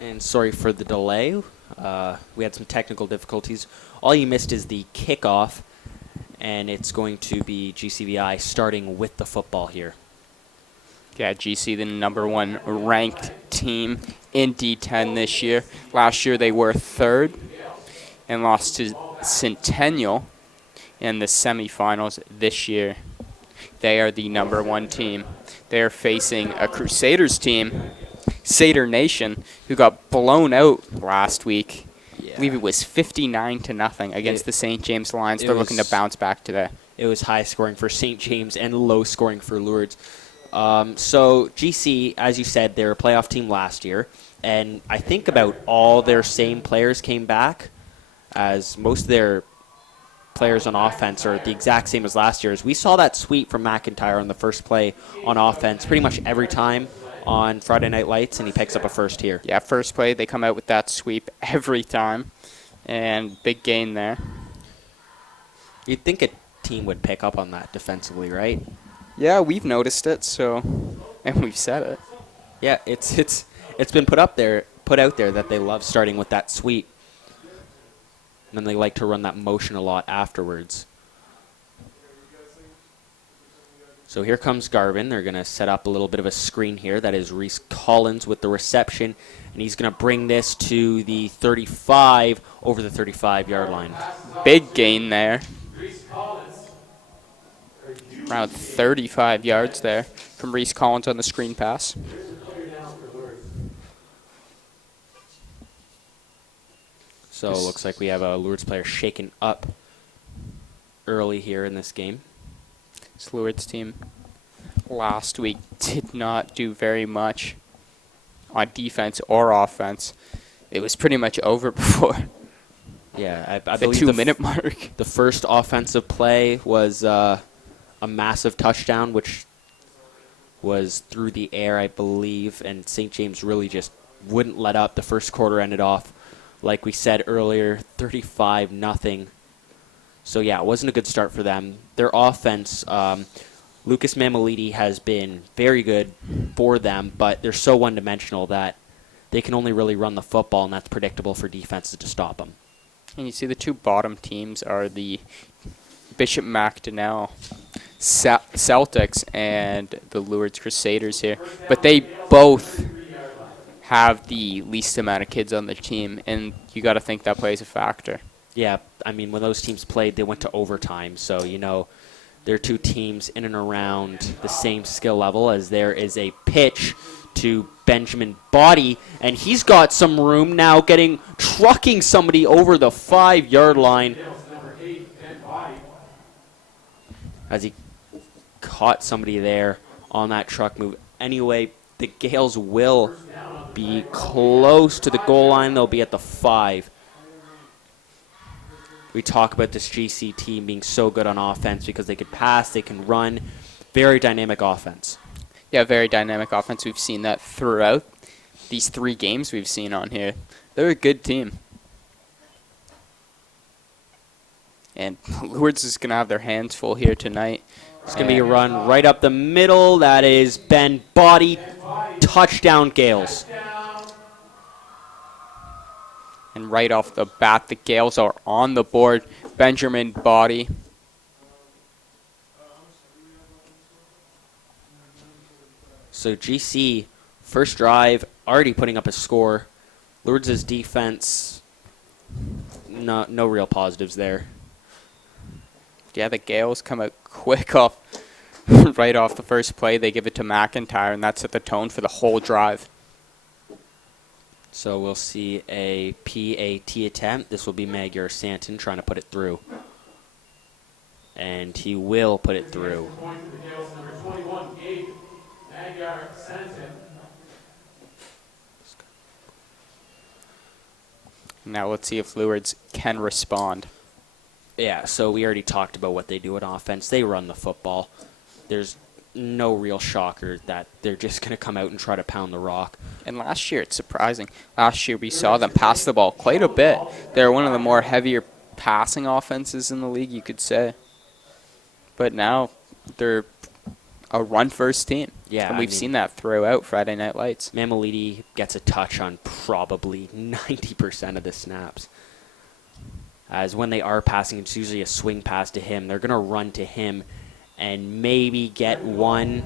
And sorry for the delay. We had some technical difficulties. All you missed is the kickoff, and it's going to be GCVI starting with the football here. Yeah, GC, the #1 ranked team in D10 this year. Last year they were 3rd and lost to Centennial in the semifinals. This year they are the #1 team. They are facing a Crusaders team, Seder Nation, who got blown out last week. Yeah. I believe it was 59-0 against the St. James Lions. They're looking to bounce back today. It was high scoring for St. James and low scoring for Lourdes. So GC, as you said, they were a playoff team last year, and I think about all their same players came back, as most of their players on offense are the exact same as last year's. We saw that sweep from McIntyre on the first play on offense pretty much every time on Friday Night Lights, and he picks up a first here. Yeah, first play, they come out with that sweep every time, and big gain there. You'd think a team would pick up on that defensively, right? Yeah, we've noticed it, and we've said it. Yeah, it's been put out there that they love starting with that sweep, and then they like to run that motion a lot afterwards. So here comes Garvin. They're going to set up a little bit of a screen here. That is Reese Collins with the reception, and he's going to bring this to the 35 over the 35-yard line. Big gain there. Around 35 yards there from Reese Collins on the screen pass. So it looks like we have a Lourdes player shaken up early here in this game. This Lourdes team last week did not do very much on defense or offense. It was pretty much over before Yeah, I the believe 2-minute mark. The first offensive play was a massive touchdown, which was through the air, I believe, and St. James really just wouldn't let up. The first quarter ended off, like we said earlier, 35-0. So, yeah, it wasn't a good start for them. Their offense, Lucas Mamalidi has been very good for them, but they're so one-dimensional that they can only really run the football, and that's predictable for defenses to stop them. And you see the two bottom teams are the Bishop MacDonnell Celtics and the Lourdes Crusaders here. But they both have the least amount of kids on the team, and you got to think that plays a factor. Yeah, I mean, when those teams played, they went to overtime. So, you know, they're two teams in and around the same skill level, as there is a pitch to Benjamin Body, and he's got some room now trucking somebody over the 5-yard line as he caught somebody there on that truck move. Anyway, the Gales will be close to the goal line. They'll be at the 5. We talk about this GC team being so good on offense because they could pass, they can run. Very dynamic offense. Yeah, very dynamic offense. We've seen that throughout these 3 games we've seen on here. They're a good team. And Lourdes is going to have their hands full here tonight. It's going to be a run right up the middle. That is Ben Body. Touchdown, Gales. And right off the bat, the Gales are on the board. Benjamin Body. So GC, first drive, already putting up a score. Lourdes' defense, no real positives there. Yeah, the Gales come out quick off, right off the first play. They give it to McIntyre, and that set the tone for the whole drive. So we'll see a PAT attempt. This will be Magyar Santon trying to put it through. And he will put it through. Now let's see if Lourdes can respond. Yeah, so we already talked about what they do in offense. They run the football. There's no real shocker that they're just going to come out and try to pound the rock. And last year, it's surprising. Last year, we saw them pass the ball quite a bit. They're one of the more heavier passing offenses in the league, you could say. But now they're a run-first team. Yeah, And we've seen that throughout Friday Night Lights. Mamelidi gets a touch on probably 90% of the snaps. As when they are passing, it's usually a swing pass to him. They're going to run to him and maybe get one.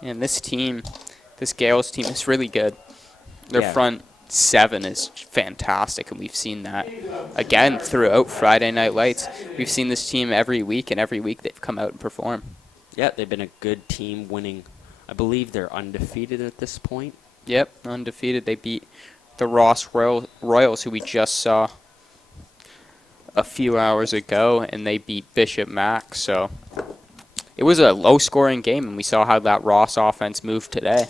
And this team, this Gales team is really good. Their Yeah. front seven is fantastic, and we've seen that again throughout Friday Night Lights. We've seen this team every week, and every week they've come out and perform. Yeah, they've been a good team winning. I believe they're undefeated at this point. Yep, undefeated. They beat the Ross Royals, who we just saw a few hours ago, and they beat Bishop Mac. So it was a low-scoring game, and we saw how that Ross offense moved today.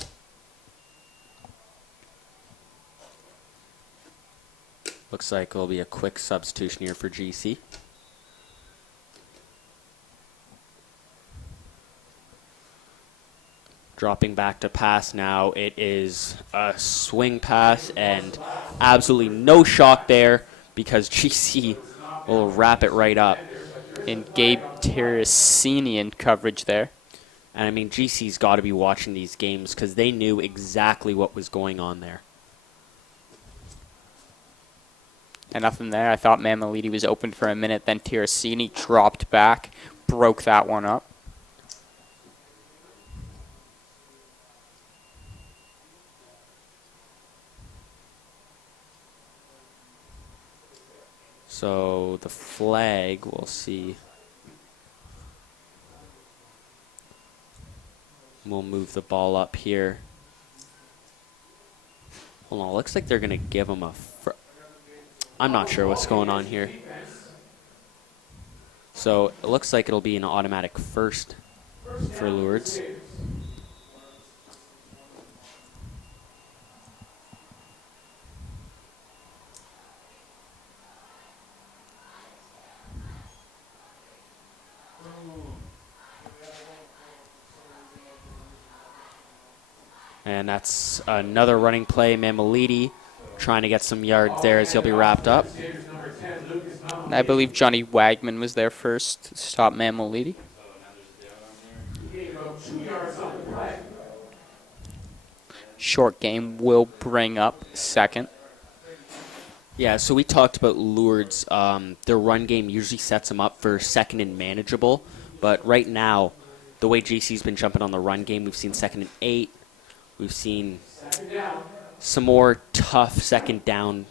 Looks like it'll be a quick substitution here for GC. Dropping back to pass now. It is a swing pass and absolutely no shock there because GC will wrap it right up. And Gabe Terracini in coverage there. And I mean, GC's got to be watching these games because they knew exactly what was going on there. And nothing there. I thought Mamelidi was open for a minute. Then Terracini dropped back, broke that one up. So the flag, we'll see. We'll move the ball up here. Hold on, it looks like they're going to give him a... I'm not sure what's going on here. So it looks like it'll be an automatic first for Lourdes. And that's another running play. Mamelidi trying to get some yards there as he'll be wrapped up. And I believe Johnny Wagman was there first to stop Mamelidi. Short game will bring up second. Yeah, so we talked about Lourdes. Their run game usually sets them up for second and manageable. But right now, the way GC's been jumping on the run game, we've seen 2nd and 8. We've seen some more tough second downs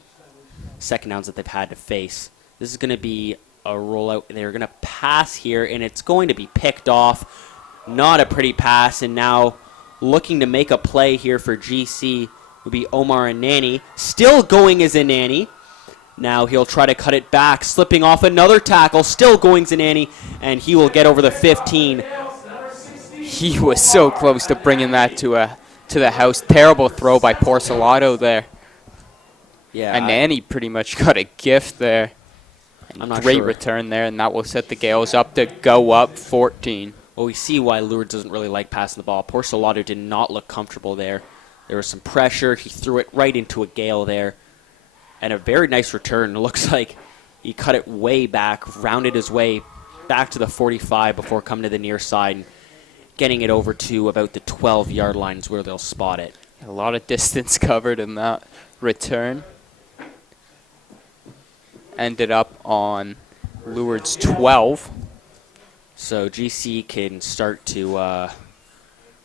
that they've had to face. This is going to be a rollout. They're going to pass here, and it's going to be picked off. Not a pretty pass, and now looking to make a play here for GC would be Omar Anani. Still going as Anani. Now he'll try to cut it back, slipping off another tackle. Still going Zanani, and he will get over the 15. He was so close to bringing that to the house. Terrible throw by Porcelato there. Yeah, and Nanny pretty much got a gift there. I'm not Great sure. return there, and that will set the Gales up to go up 14. Well, we see why Lourdes doesn't really like passing the ball. Porcelato did not look comfortable there. There was some pressure. He threw it right into a Gale there. And a very nice return. It looks like he cut it way back, rounded his way back to the 45 before coming to the near side and getting it over to about the 12-yard lines where they'll spot it. A lot of distance covered in that return. Ended up on Lourdes 12. So GC can start to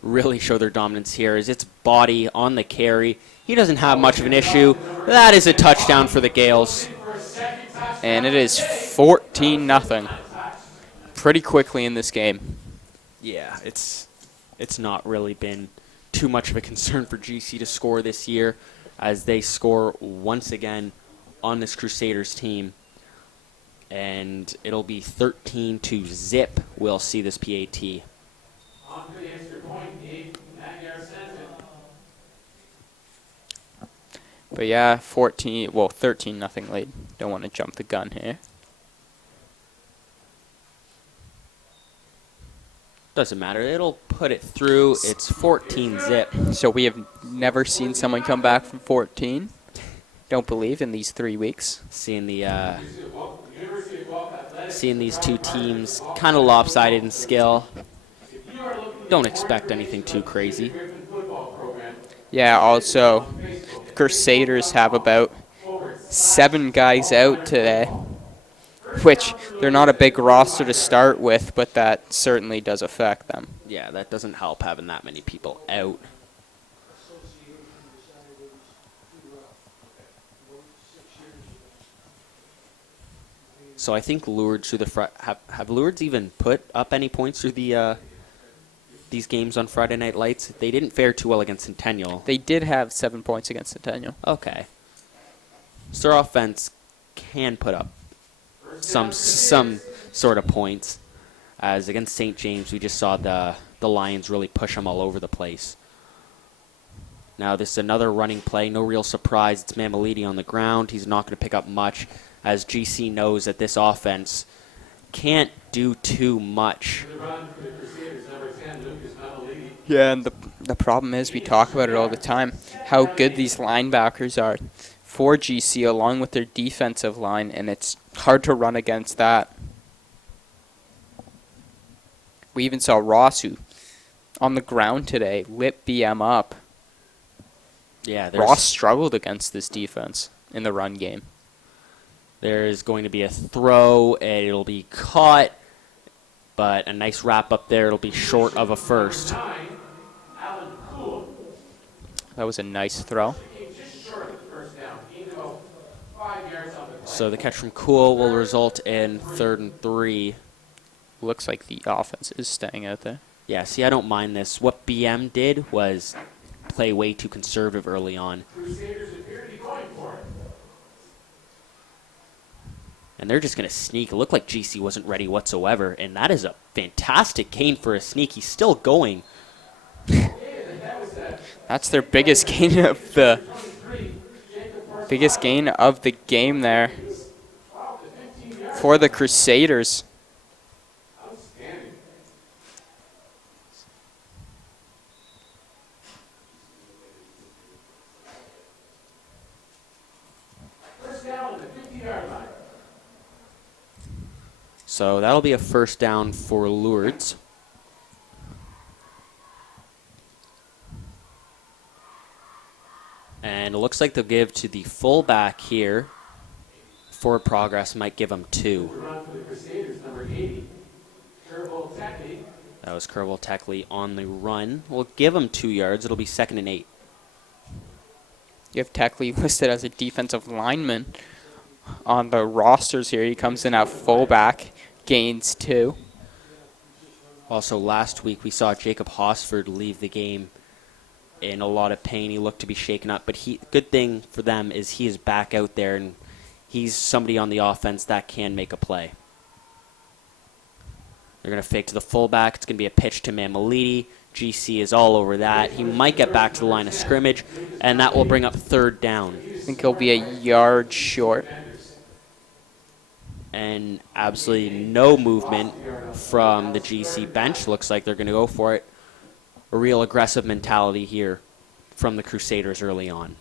really show their dominance here as its body on the carry. He doesn't have much of an issue. That is a touchdown for the Gales. And it is 14-0 pretty quickly in this game. Yeah, it's not really been too much of a concern for GC to score this year as they score once again on this Crusaders team. And it'll be 13-0. We'll see this PAT. But yeah, 13-0 lead. Don't want to jump the gun here. Doesn't matter. It'll put it through. It's 14-0. So we have never seen someone come back from 14. Don't believe in these 3 weeks. Seeing the seeing these two teams kind of lopsided in skill. Don't expect anything too crazy. Yeah, also, Crusaders have about 7 guys out today, which they're not a big roster to start with, but that certainly does affect them. Yeah, that doesn't help having that many people out. So I think Lourdes through the have Lourdes even put up any points through the these games on Friday Night Lights? They didn't fare too well against Centennial. They did have 7 points against Centennial. Okay. So their offense can put up some sort of points. As against St. James, we just saw the Lions really push them all over the place. Now this is another running play. No real surprise. It's Mamalidi on the ground. He's not going to pick up much, as GC knows that this offense can't do too much. Yeah, and the problem is, we talk about it all the time, how good these linebackers are for GC along with their defensive line, and it's hard to run against that. We even saw Ross, who on the ground today, lit BM up. Yeah, Ross struggled against this defense in the run game. There's going to be a throw, and it'll be caught, but a nice wrap up there. It'll be short of a first. That was a nice throw. So the catch from Cool will result in 3rd and 3. Looks like the offense is staying out there. Yeah, see, I don't mind this. What BM did was play way too conservative early on. And they're just going to sneak. It looked like GC wasn't ready whatsoever, and that is a fantastic gain for a sneak. He's still going. That's their biggest gain of the game there for the Crusaders. So that'll be a first down for Lourdes. And it looks like they'll give to the fullback here. Forward progress might give him 2. That was Kerbal Techley on the run. We'll give him 2 yards. It'll be 2nd and 8. You have Techley listed as a defensive lineman on the rosters here. He comes in at fullback, gains 2. Also, last week we saw Jacob Hosford leave the game in a lot of pain. He looked to be shaken up, but good thing for them is he is back out there, and he's somebody on the offense that can make a play. They're going to fake to the fullback. It's going to be a pitch to Mamalidi. GC is all over that. He might get back to the line of scrimmage, and that will bring up 3rd down. I think he'll be a yard short. And absolutely no movement from the GC bench. Looks like they're going to go for it. A real aggressive mentality here from the Crusaders early on.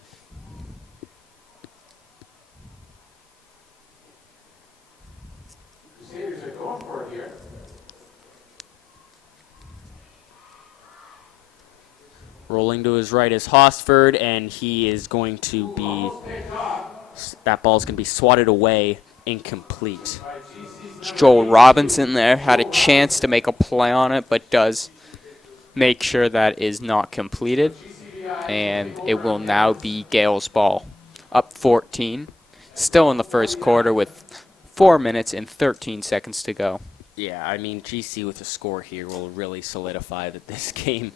Crusaders are going for it here. Rolling to his right is Hosford, and he is going to be, that ball's going to be swatted away, incomplete. Joel Robinson there had a chance to make a play on it, but does make sure that is not completed. And it will now be Gale's ball. Up 14. Still in the first quarter with 4 minutes and 13 seconds to go. Yeah, I mean, GC with a score here will really solidify that this game.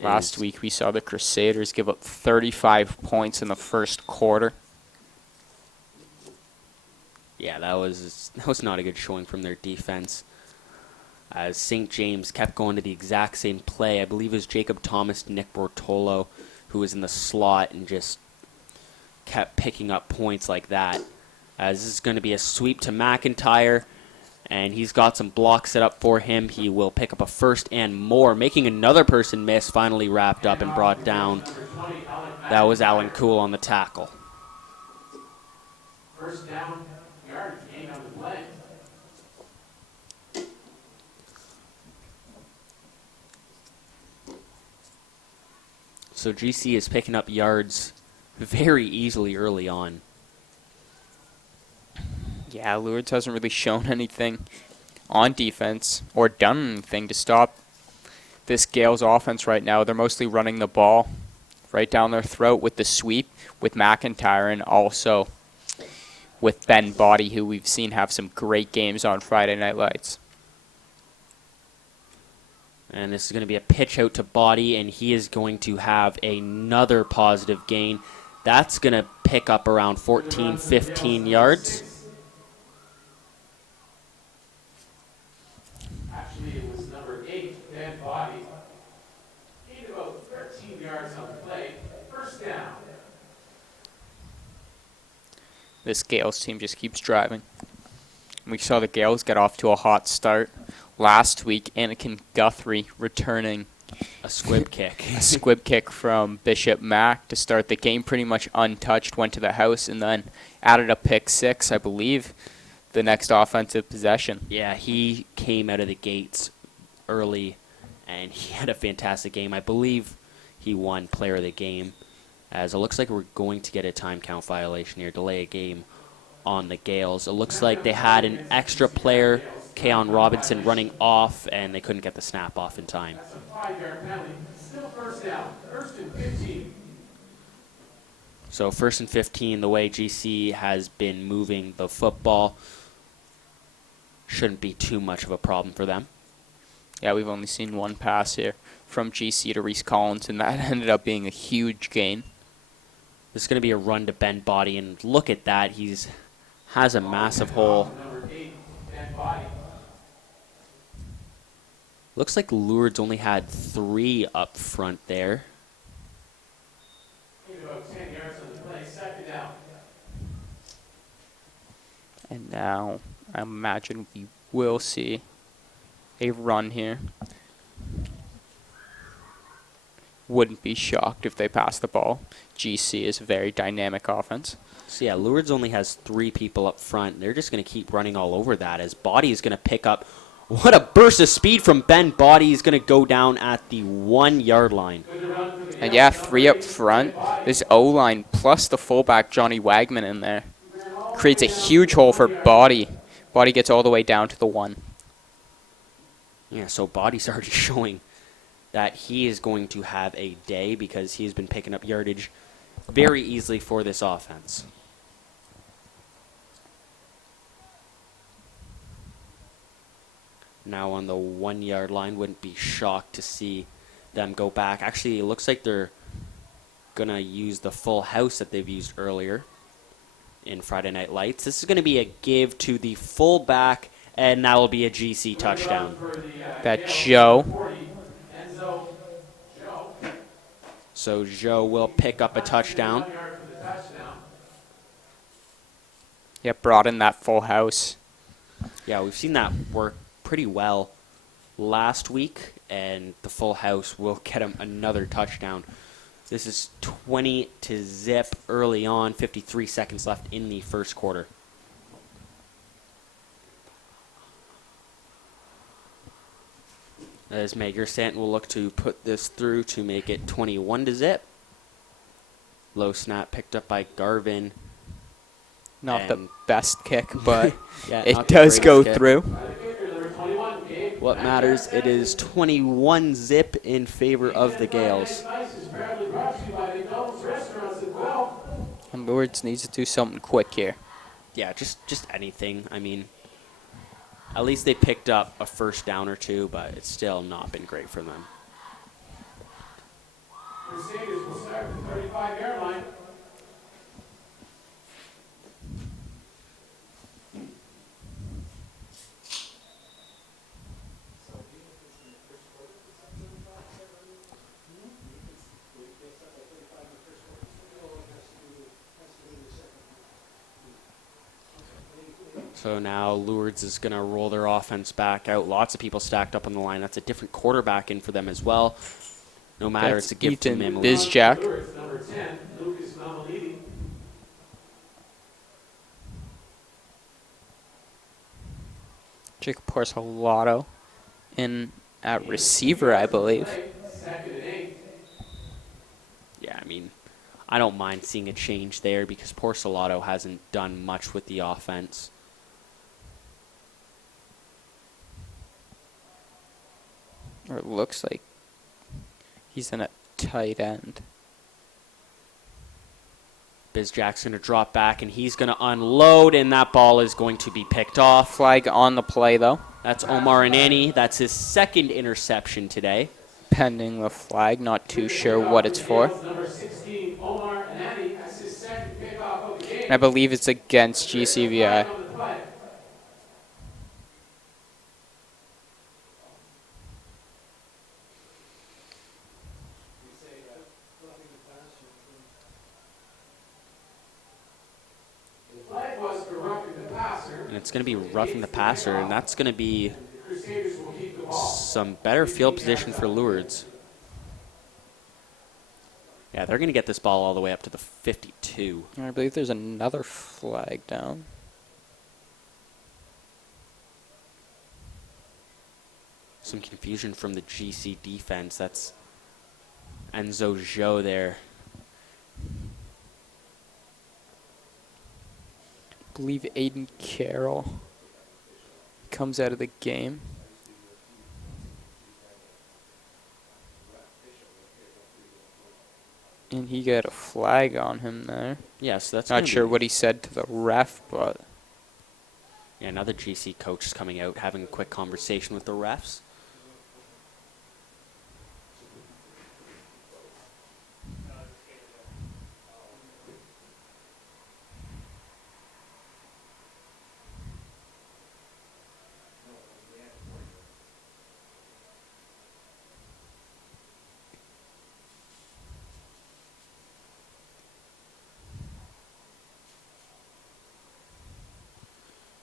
Last week we saw the Crusaders give up 35 points in the first quarter. Yeah, that was not a good showing from their defense. As St. James kept going to the exact same play. I believe it was Jacob Thomas, Nick Bortolo, who was in the slot and just kept picking up points like that. As this is going to be a sweep to McIntyre, and he's got some blocks set up for him. He will pick up a first and more, making another person miss, finally wrapped up and brought down. That was Alan Cool on the tackle. First down, So GC is picking up yards very easily early on. Yeah, Lourdes hasn't really shown anything on defense or done anything to stop this Gales offense right now. They're mostly running the ball right down their throat with the sweep with McIntyre and also with Ben Body, who we've seen have some great games on Friday Night Lights. And this is going to be a pitch out to Body, and he is going to have another positive gain. That's going to pick up around 14, 15 yards. Actually, it was number 8, Ben Body. Gained about 13 yards on the play. First down. This Gales team just keeps driving. We saw the Gales get off to a hot start last week. Anakin Guthrie returning A squib kick. a squib kick from Bishop Mack to start the game pretty much untouched, went to the house, and then added a pick 6, I believe, the next offensive possession. Yeah, he came out of the gates early, and he had a fantastic game. I believe he won player of the game, as it looks like we're going to get a time count violation here, delay a game on the Gales. It looks like they had an extra player, Keon Robinson, running off, and they couldn't get the snap off in time. That's a 5-yard penalty. Still first down. First and 15. So 1st and 15, the way GC has been moving the football shouldn't be too much of a problem for them. Yeah, we've only seen one pass here from GC to Reese Collins, and that ended up being a huge gain. This is going to be a run to Ben Body, and look at that. Has a massive hole. Number 8, Ben Body. Looks like Lourdes only had 3 up front there. Gained about 10 yards on the play. Second down. And now I imagine we will see a run here. Wouldn't be shocked if they pass the ball. GC is a very dynamic offense. So yeah, Lourdes only has 3 people up front. They're just going to keep running all over that as Body is going to pick up. What a burst of speed from Ben Body. He's going to go down at the 1-yard line. And yeah, 3 up front. This O-line plus the fullback Johnny Wagman in there creates a huge hole for Body. Body gets all the way down to the 1. Yeah, so Body's already showing that he is going to have a day because he's been picking up yardage very easily for this offense. Now on the 1-yard line, wouldn't be shocked to see them go back. Actually, it looks like they're going to use the full house that they've used earlier in Friday Night Lights. This is going to be a give to the fullback, and that will be a GC touchdown. That Joe. So Joe will pick up a touchdown. Yeah, brought in that full house. Yeah, we've seen that work pretty well last week, and the full house will get him another touchdown. This is 20-0 early on, 53 seconds left in the first quarter. As Mager Stanton will look to put this through to make it 21-0. Low snap picked up by Garvin. Not the And- best kick, but Yeah, it not the does greatest go kick. through. What matters, it is 21-0 in favor of the Gales. Advice is proudly brought to you by McDonald's restaurants in Guelph. And Lourdes needs to do something quick here. Yeah, just anything. I mean, at least they picked up a first down or 2, but it's still not been great for them. Crusaders will start at the 35-yard line. So now Lourdes is going to roll their offense back out. Lots of people stacked up on the line. That's a different quarterback in for them as well. No matter, That's it's a gift to Ethan Mimoli. Bizjack. Lourdes, number 10, Lucas Mamalidi. Jacob Porcelato in at receiver, I believe. Second and 8. Yeah, I mean, I don't mind seeing a change there because Porcelato hasn't done much with the offense. Or it looks like he's in a tight end. Bizjack's going to drop back, and he's going to unload, and that ball is going to be picked off. Flag on the play, though. That's Omar Anani. That's his second interception today. Pending the flag, not too sure what it's for. Number 16, Omar Anani, that's his second pickoff of the game. And I believe it's against GCVI. On the play. The flag was for roughing the passer. And it's going to be roughing the passer, and that's going to be Crusaders will keep the ball. some better field position for Lourdes. Yeah, they're going to get this ball all the way up to the 52. And I believe there's another flag down. Some confusion from the GC defense. That's Enzo Zhou there. I believe Aiden Carroll comes out of the game. And he got a flag on him there. Yeah, so that's Not gonna sure be- what he said to the ref, but Yeah, another GC coach is coming out, having a quick conversation with the refs.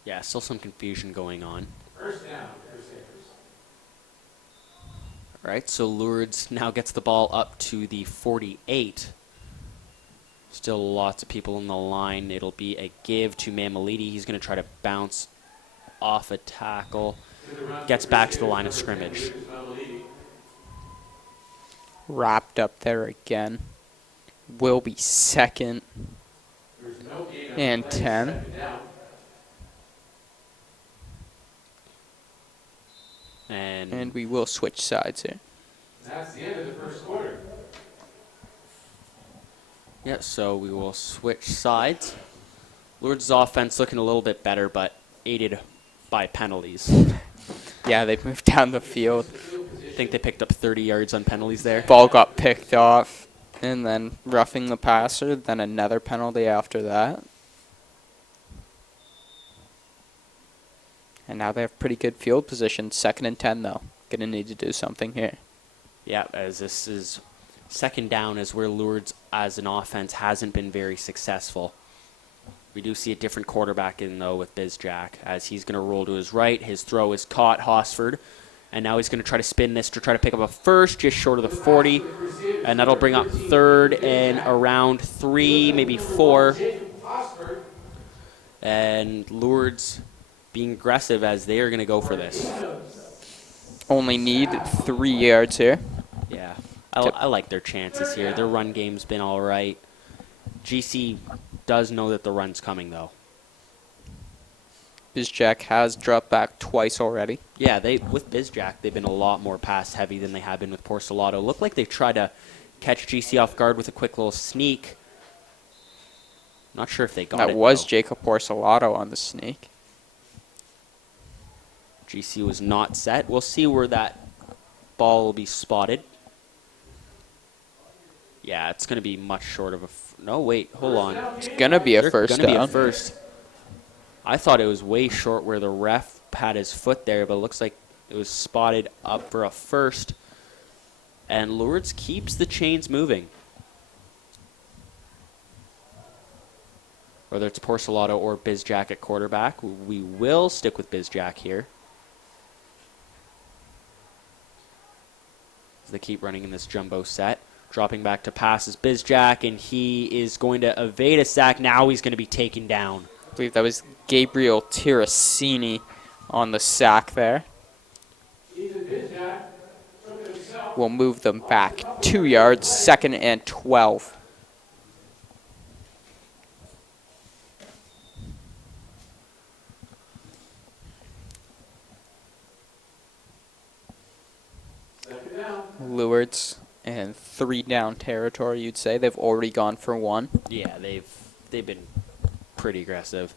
Yeah, still some confusion going on. First down, Crusaders. All right, so Lourdes now gets the ball up to the 48. Still lots of people in the line. It'll be a give to Mamalidi. He's going to try to bounce off a tackle. Gets back to the line of scrimmage. wrapped up there again. Will be second and 10. And we will switch sides here. That's the end of the first quarter. Yeah, so we will switch sides. Lourdes' offense looking a little bit better, but aided by penalties. Yeah, they moved down the field. I think they picked up 30 yards on penalties there. Ball got picked off, and then roughing the passer, then another penalty after that. And now they have pretty good field position. 2nd and 10, though. Going to need to do something here. Yeah, as this is second down is where Lourdes as an offense hasn't been very successful. We do see a different quarterback in, though, with Bizjack, as he's going to roll to his right. His throw is caught, Hosford. And now he's going to try to spin this to try to pick up a first, just short of the 40. And that'll bring up 3rd and around 3, maybe 4. And Lourdes being aggressive as they are going to go for this. Only need 3 yards here. Yeah, I like their chances here. Their run game's been all right. GC does know that the run's coming, though. Bizjack has dropped back twice already. Yeah, with Bizjack, they've been a lot more pass-heavy than they have been with Porcelato. Looked like they tried to catch GC off guard with a quick little sneak. Not sure if they got it, That was though. Jacob Porcelato on the sneak. GC was not set. We'll see where that ball will be spotted. Yeah, it's going to be much short of a... No, wait, hold on. It's going to be a first Gonna down. be a first. I thought it was way short where the ref had his foot there, but it looks like it was spotted up for a first. And Lourdes keeps the chains moving. Whether it's Porcelato or Bizjack at quarterback, we will stick with Bizjack here. As they keep running in this jumbo set. Dropping back to pass is Bizjack, and he is going to evade a sack. Now he's going to be taken down. I believe that was Gabriel Tiracini on the sack there. Ethan Bizjack took it himself. Will move them back 2 yards, 2nd and 12. Second down. Lourdes and 3 down territory, you'd say. They've already gone for 1. Yeah, they've been pretty aggressive.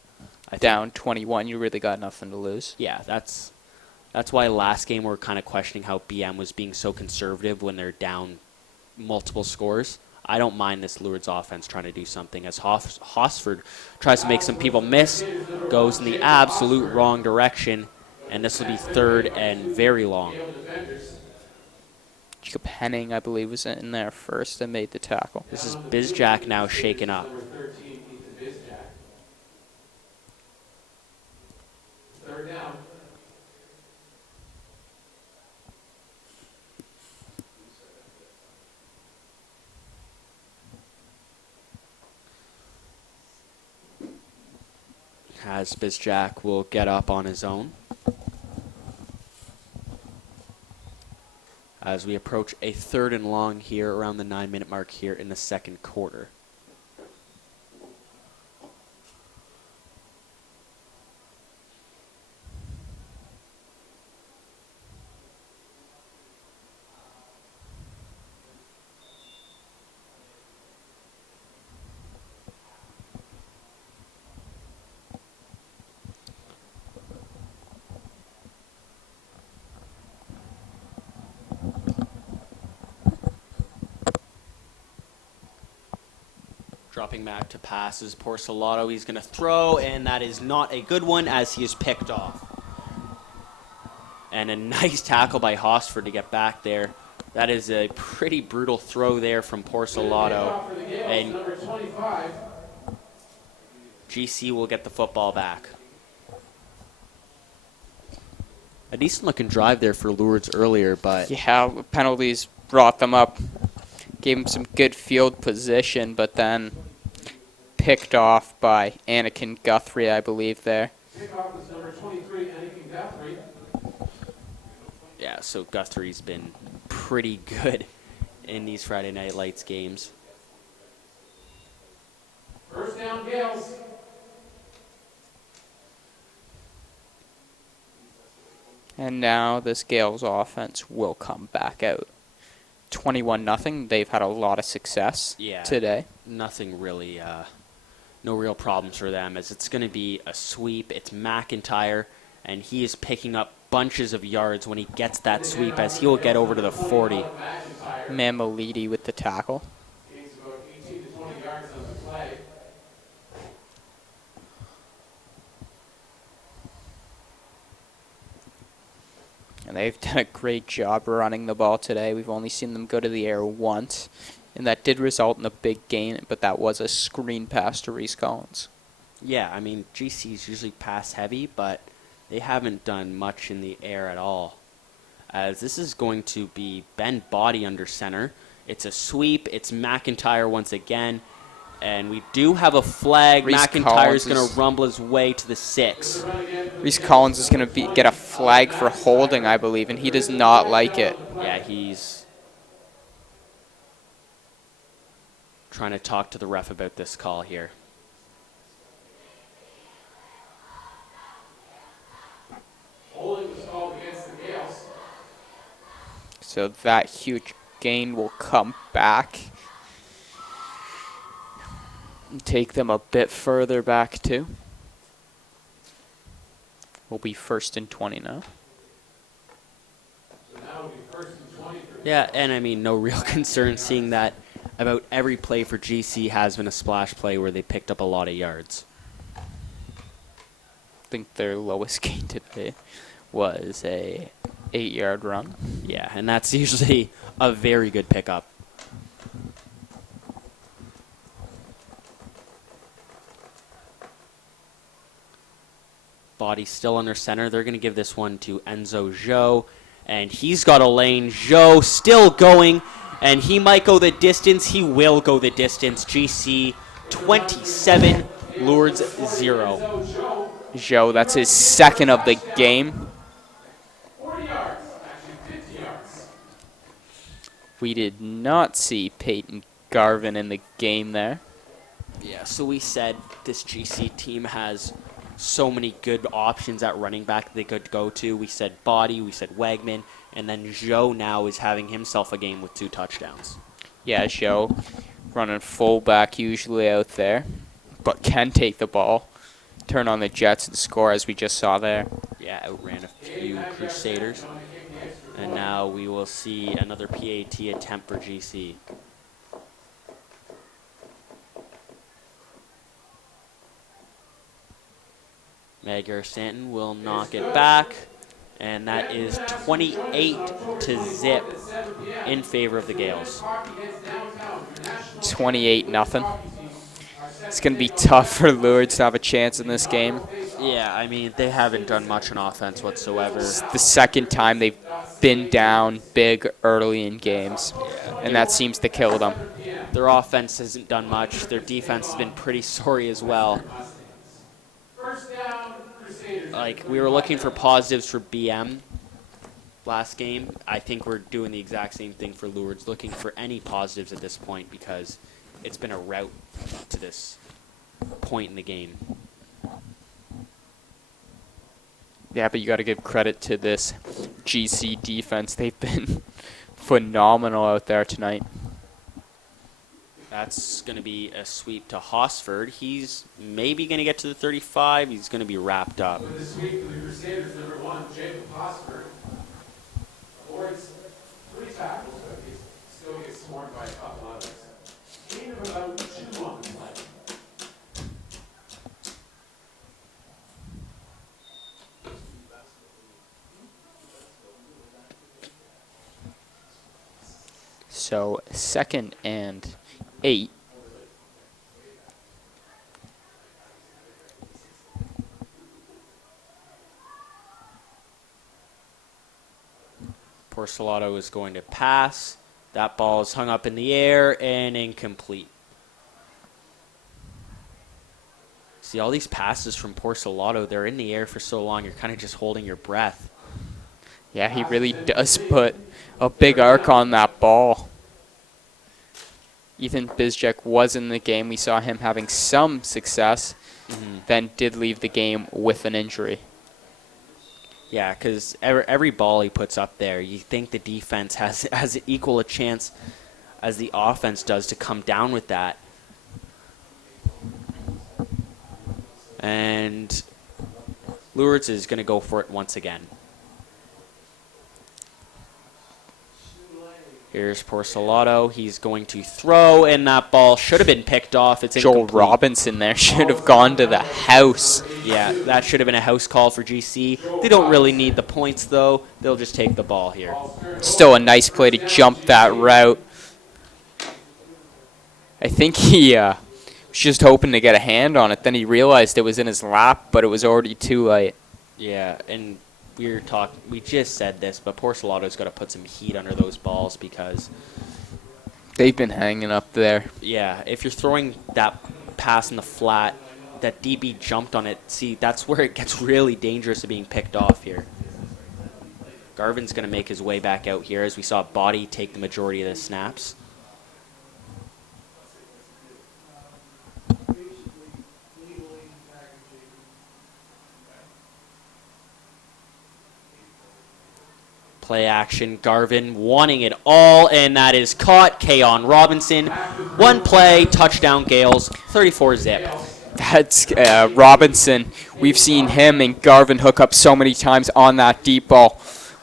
I think, Down 21, you really got nothing to lose. yeah, that's why last game we're kind of questioning how BM was being so conservative when they're down multiple scores. I don't mind this Lourdes offense trying to do something as Hosford tries to make some people miss, goes in the absolute wrong direction, and this will be 3rd and very long. Jacob Henning, I believe, was in there first and made the tackle. This is Bizjack now shaken up. Number 13, Ethan Bizjack. Third down. As Bizjack will get up on his own. As we approach a 3rd and long here around the 9-minute mark here in the 2nd quarter. Dropping back to passes, Porcelato, he's going to throw, and that is not a good one as he is picked off. And a nice tackle by Hosford to get back there. That is a pretty brutal throw there from Porcelato. And Number 25. GC will get the football back. A decent looking drive there for Lourdes earlier, but Yeah, penalties brought them up. Gave them some good field position, but then picked off by Anakin Guthrie, I believe, there. Kickoff is number 23, Anakin Guthrie. yeah, so Guthrie's been pretty good in these Friday Night Lights games. First down, Gales. And now this Gales offense will come back out. 21-0. They've had a lot of success today. Nothing really, no real problems for them as it's going to be a sweep. It's McIntyre, and he is picking up bunches of yards when he gets that sweep as he'll get over to the 40. Mamalidi with the tackle. Gains about 18 to 20 yards on the play. And they've done a great job running the ball today. We've only seen them go to the air once. And that did result in a big gain, but that was a screen pass to Reese Collins. Yeah, I mean, GC's usually pass heavy, but they haven't done much in the air at all. As this is going to be Ben Body under center. It's a sweep. It's McIntyre once again. And we do have a flag. Reese McIntyre's Collins going is- to rumble his way to the 6. Reese Collins is going to get a flag for holding, I believe, and he does not like it. Yeah, he's trying to talk to the ref about this call here. Holding was called against the Gales. So that huge gain will come back and take them a bit further back too. Will be 1st and 20 now. So now it'll be first and 20 for Yeah, and I mean, no real concern seeing that about every play for GC has been a splash play where they picked up a lot of yards. I think their lowest gain today was a 8-yard run. Yeah, and that's usually a very good pickup. Body still under center. They're going to give this one to Enzo Zhou. And he's got a lane. Zhou still going. And he might go the distance. He will go the distance. GC 27, Lourdes 0. Joe, that's his second of the game. 40 yards, actually 50 yards. We did not see Peyton Garvin in the game there. Yeah, so we said this GC team has so many good options at running back they could go to. We said Body, we said Wegman, and then Joe now is having himself a game with 2 touchdowns. Yeah, Joe running fullback usually out there, but can take the ball, turn on the Jets and score as we just saw there. Yeah, outran a few Crusaders. And now we will see another PAT attempt for GC. Magyar Stanton will knock it back, and that is 28-0 in favor of the Gales. 28-0. It's going to be tough for Lourdes to have a chance in this game. Yeah, I mean, they haven't done much on offense whatsoever. It's the second time they've been down big early in games, and that seems to kill them. Their offense hasn't done much. Their defense has been pretty sorry as well. Like, we were looking for positives for BM last game. I think we're doing the exact same thing for Lourdes, looking for any positives at this point because it's been a rout to this point in the game. Yeah, but you got to give credit to this GC defense. They've been phenomenal out there tonight. That's going to be a sweep to Hosford. He's maybe going to get to the 35. He's going to be wrapped up. With the sweep for the Crusaders, number 1, Jacob Hosford. Avoids 3 tackles, but he still gets swarmed by a couple others. Gain of about 2 on the play. So 2nd and 8. Porcelato is going to pass. That ball is hung up in the air and incomplete. See, all these passes from Porcelato, they're in the air for so long, you're kind of just holding your breath. Yeah, he really does put a big arc on that ball. Ethan Bizjek was in the game. We saw him having some success, then did leave the game with an injury. Yeah, because every ball he puts up there, you think the defense has as equal a chance as the offense does to come down with that. And Lourdes is going to go for it once again. Here's Porcelato. He's going to throw, and that ball should have been picked off. It's Joel incomplete. Robinson there should have gone to the house. Yeah, that should have been a house call for GC. They don't really need the points, though. They'll just take the ball here. Still a nice play to jump that route. I think he was just hoping to get a hand on it. Then he realized it was in his lap, but it was already too late. Yeah, and we just said this, but Porcelato's got to put some heat under those balls because, They've been hanging up there. yeah, if you're throwing that pass in the flat, that DB jumped on it, see, that's where it gets really dangerous of being picked off here. Garvin's going to make his way back out here as we saw Body take the majority of the snaps. Play action, Garvin wanting it all, and that is caught. Keon Robinson, 1 play, touchdown Gales, 34-zip. That's Robinson. We've seen him and Garvin hook up so many times on that deep ball.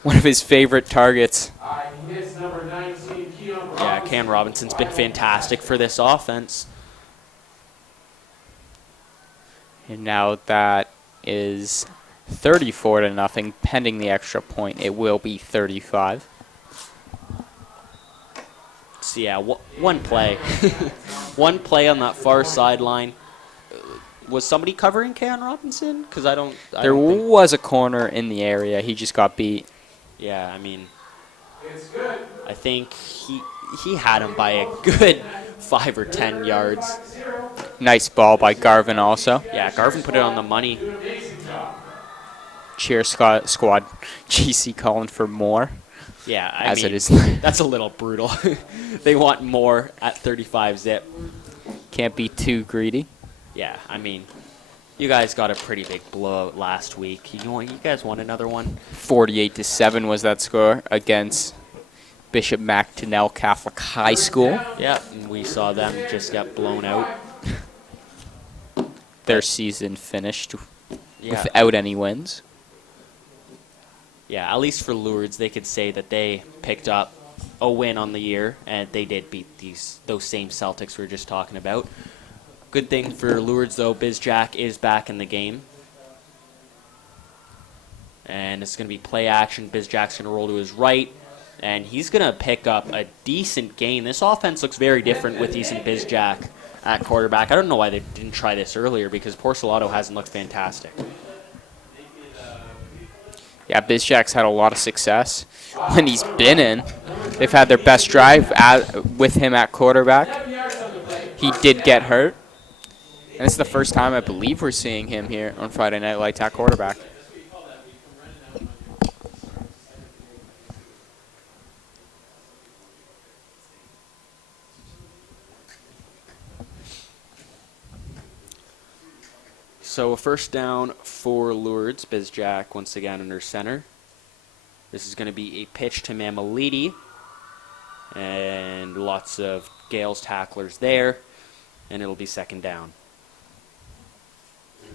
One of his favorite targets. He hits number 19, Keon Robinson. Yeah, Keon Robinson's been fantastic for this offense. And now that is 34-0, pending the extra point. It will be 35. So yeah, one play. One play on that far sideline. Was somebody covering Keon Robinson? Because I don't There think, was a corner in the area. He just got beat. yeah, I mean, It's good. I think he had him by a good 5 or 10 yards. Nice ball by Garvin also. Yeah, Garvin put it on the money. Cheer squad. GC calling for more. Yeah, I As mean, it is. that's a little brutal. They want more at 35 zip. Can't be too greedy. Yeah, I mean, you guys got a pretty big blowout last week. You guys want another one? 48-7 was that score against Bishop MacTonnell Catholic High School. Yeah, and we saw them just get blown out. Their season finished Yeah. without any wins. Yeah, at least for Lourdes, they could say that they picked up a win on the year, and they did beat those same Celtics we were just talking about. Good thing for Lourdes, though, BizJack is back in the game. And it's going to be play action. BizJack's going to roll to his right, and he's going to pick up a decent game. This offense looks very different with decent BizJack at quarterback. I don't know why they didn't try this earlier, because Porcelato hasn't looked fantastic. Yeah, BizJack's had a lot of success when he's been in. They've had their best drive with him at quarterback. He did get hurt. And it's the first time I believe we're seeing him here on Friday Night Lights at quarterback. So a first down for Lourdes. BizJack once again under center. This is going to be a pitch to Mamalidi. And lots of Gales tacklers there. And it'll be second down.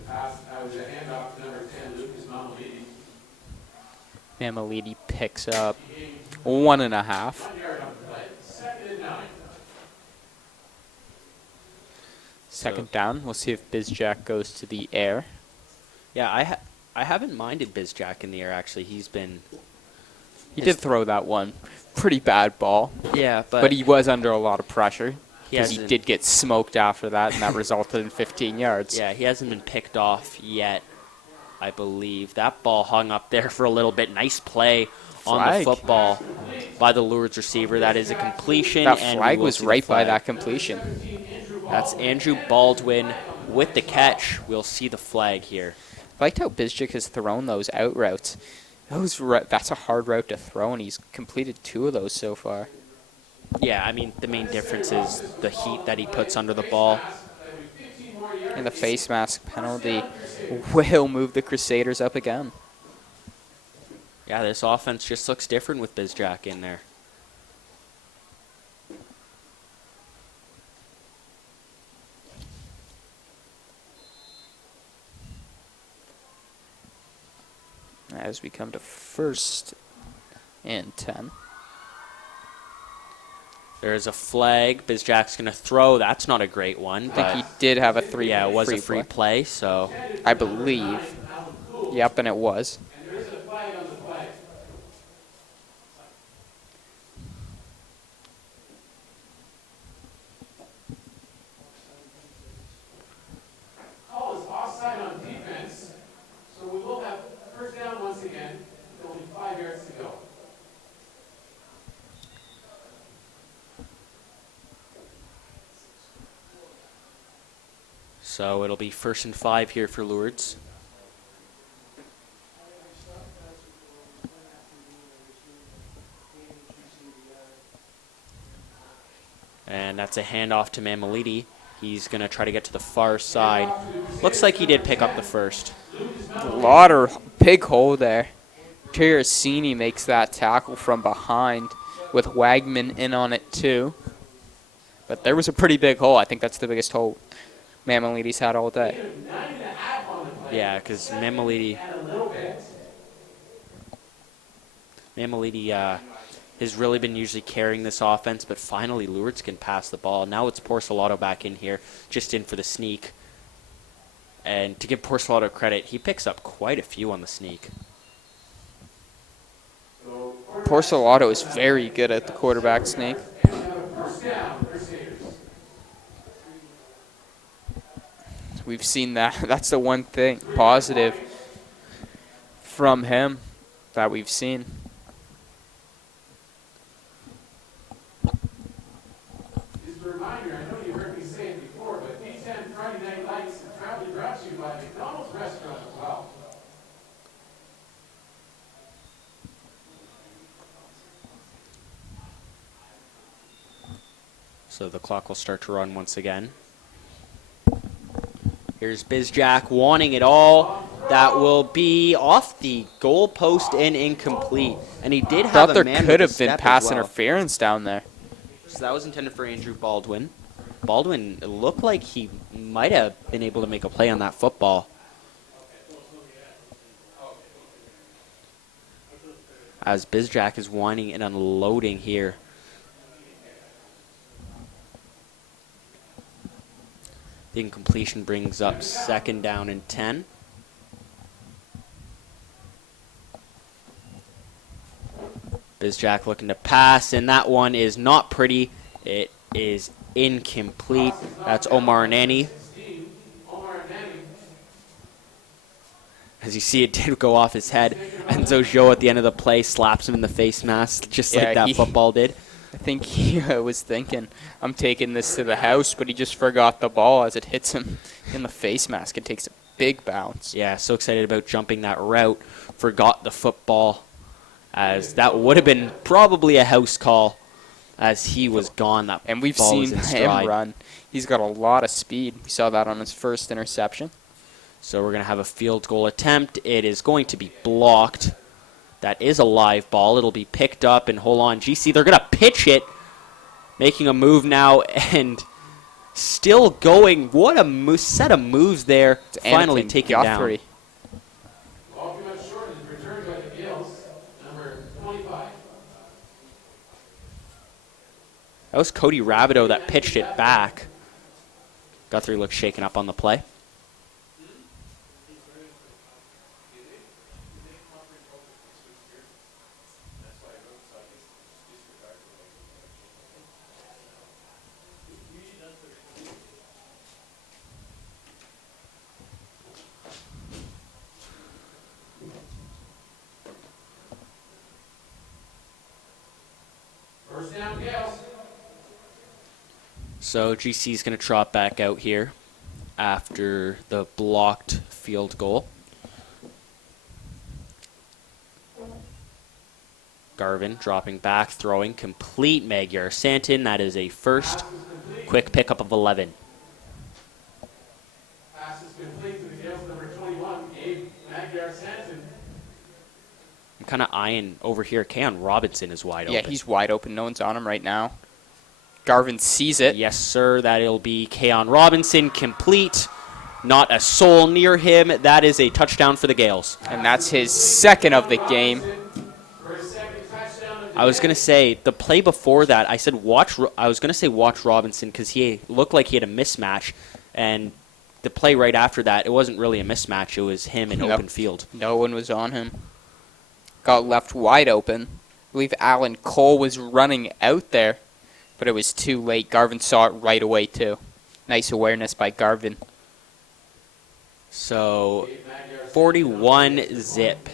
Pass, that was a handoff to number 10, Lucas Mamalidi. Mamalidi picks up 1.5. 1 yard on the play. 2nd and 9. Second down. We'll see if BizJack goes to the air. Yeah, I haven't minded BizJack in the air, actually. He did throw that one. Pretty bad ball. Yeah, But he was under a lot of pressure. Because he hasn't- did get smoked after that, and that resulted in 15 yards. Yeah, he hasn't been picked off yet, I believe. That ball hung up there for a little bit. Nice play on the Flag. football by the Lourdes receiver. That is a completion. That and flag we will was see the right by flag. that completion. That's Andrew Baldwin with the catch. We'll see the flag here. I liked how BizJack has thrown those out routes. That's a hard route to throw, and he's completed 2 of those so far. Yeah, I mean, the main difference is the heat that he puts under the ball. And the face mask penalty will move the Crusaders up again. Yeah, this offense just looks different with BizJack in there. As we come to 1st and 10. There's a flag. BizJack's going to throw. That's not a great one. I But think he did have a 3. yeah, it was a free play. play, so I believe. Yep, and it was. And there is a flag on the play. Call is offside on defense, so we will have first down once again, with only 5 yards to go. So it'll be 1st and 5 here for Lourdes. And that's a handoff to Mamalidi. He's going to try to get to the far side. Looks like he did pick up the first. Lot of big hole there. Terracini makes that tackle from behind with Wagman in on it too. But there was a pretty big hole. I think that's the biggest hole Mamalidi's had all day. Yeah, because Mamalidi has really been usually carrying this offense, but finally Lourdes can pass the ball. Now it's Porcelato back in here, just in for the sneak. And to give Porcelato credit, he picks up quite a few on the sneak. Porcelato is very good at the quarterback sneak. We've seen that. That's the one thing positive from him that we've seen. Just a reminder, I know you heard me say it before, but D10 So the clock will start to run once again. Here's Bizjack wanting it all. That will be off the goal post and incomplete. And he did have Thought a there man could with a have been step pass as well. interference down there. So that was intended for Andrew Baldwin. Baldwin looked like he might have been able to make a play on that football. As Bizjack is winding and unloading here. The incompletion brings up 2nd down and 10. Bizjack looking to pass, and that one is not pretty. It is incomplete. That's Omar Nani. As you see, it did go off his head. Enzo Joe at the end of the play slaps him in the face mask, just like that football did. I think he was thinking, I'm taking this to the house, but he just forgot the ball as it hits him in the face mask. It takes a big bounce. Yeah, so excited about jumping that route. Forgot the football, as that would have been probably a house call as he was gone. That And we've ball was seen in stride. him run. He's got a lot of speed. We saw that on his first interception. So we're going to have a field goal attempt. It is going to be blocked. That is a live ball. It'll be picked up, and hold on, GC, they're going to pitch it. Making a move now, and still going. What a set of moves there. Finally taken down. Ball came out short and is returned by the Gales, number 25. That was Cody Rabideau that pitched it back. Guthrie looks shaken up on the play. First down, Gales. So GC is going to trot back out here after the blocked field goal. Garvin dropping back, throwing complete. Magyar Santin. That is a first. Quick pickup of 11. Pass is complete to the Gales, number 21, Gabe Magyar Santin. I'm kind of eyeing over here. Keon Robinson is wide open. Yeah, he's wide open. No one's on him right now. Garvin sees it. Yes, sir. That'll be Keon Robinson. Complete. Not a soul near him. That is a touchdown for the Gales. And that's his second of the game. For his second touchdown of the I was gonna say the play before that. I said watch. I was gonna say watch Robinson because he looked like he had a mismatch, and the play right after that, it wasn't really a mismatch. It was him in Nope. open field. No one was on him. Got left wide open. I believe Alan Cole was running out there, but it was too late. Garvin saw it right away, too. Nice awareness by Garvin. So 41 zip.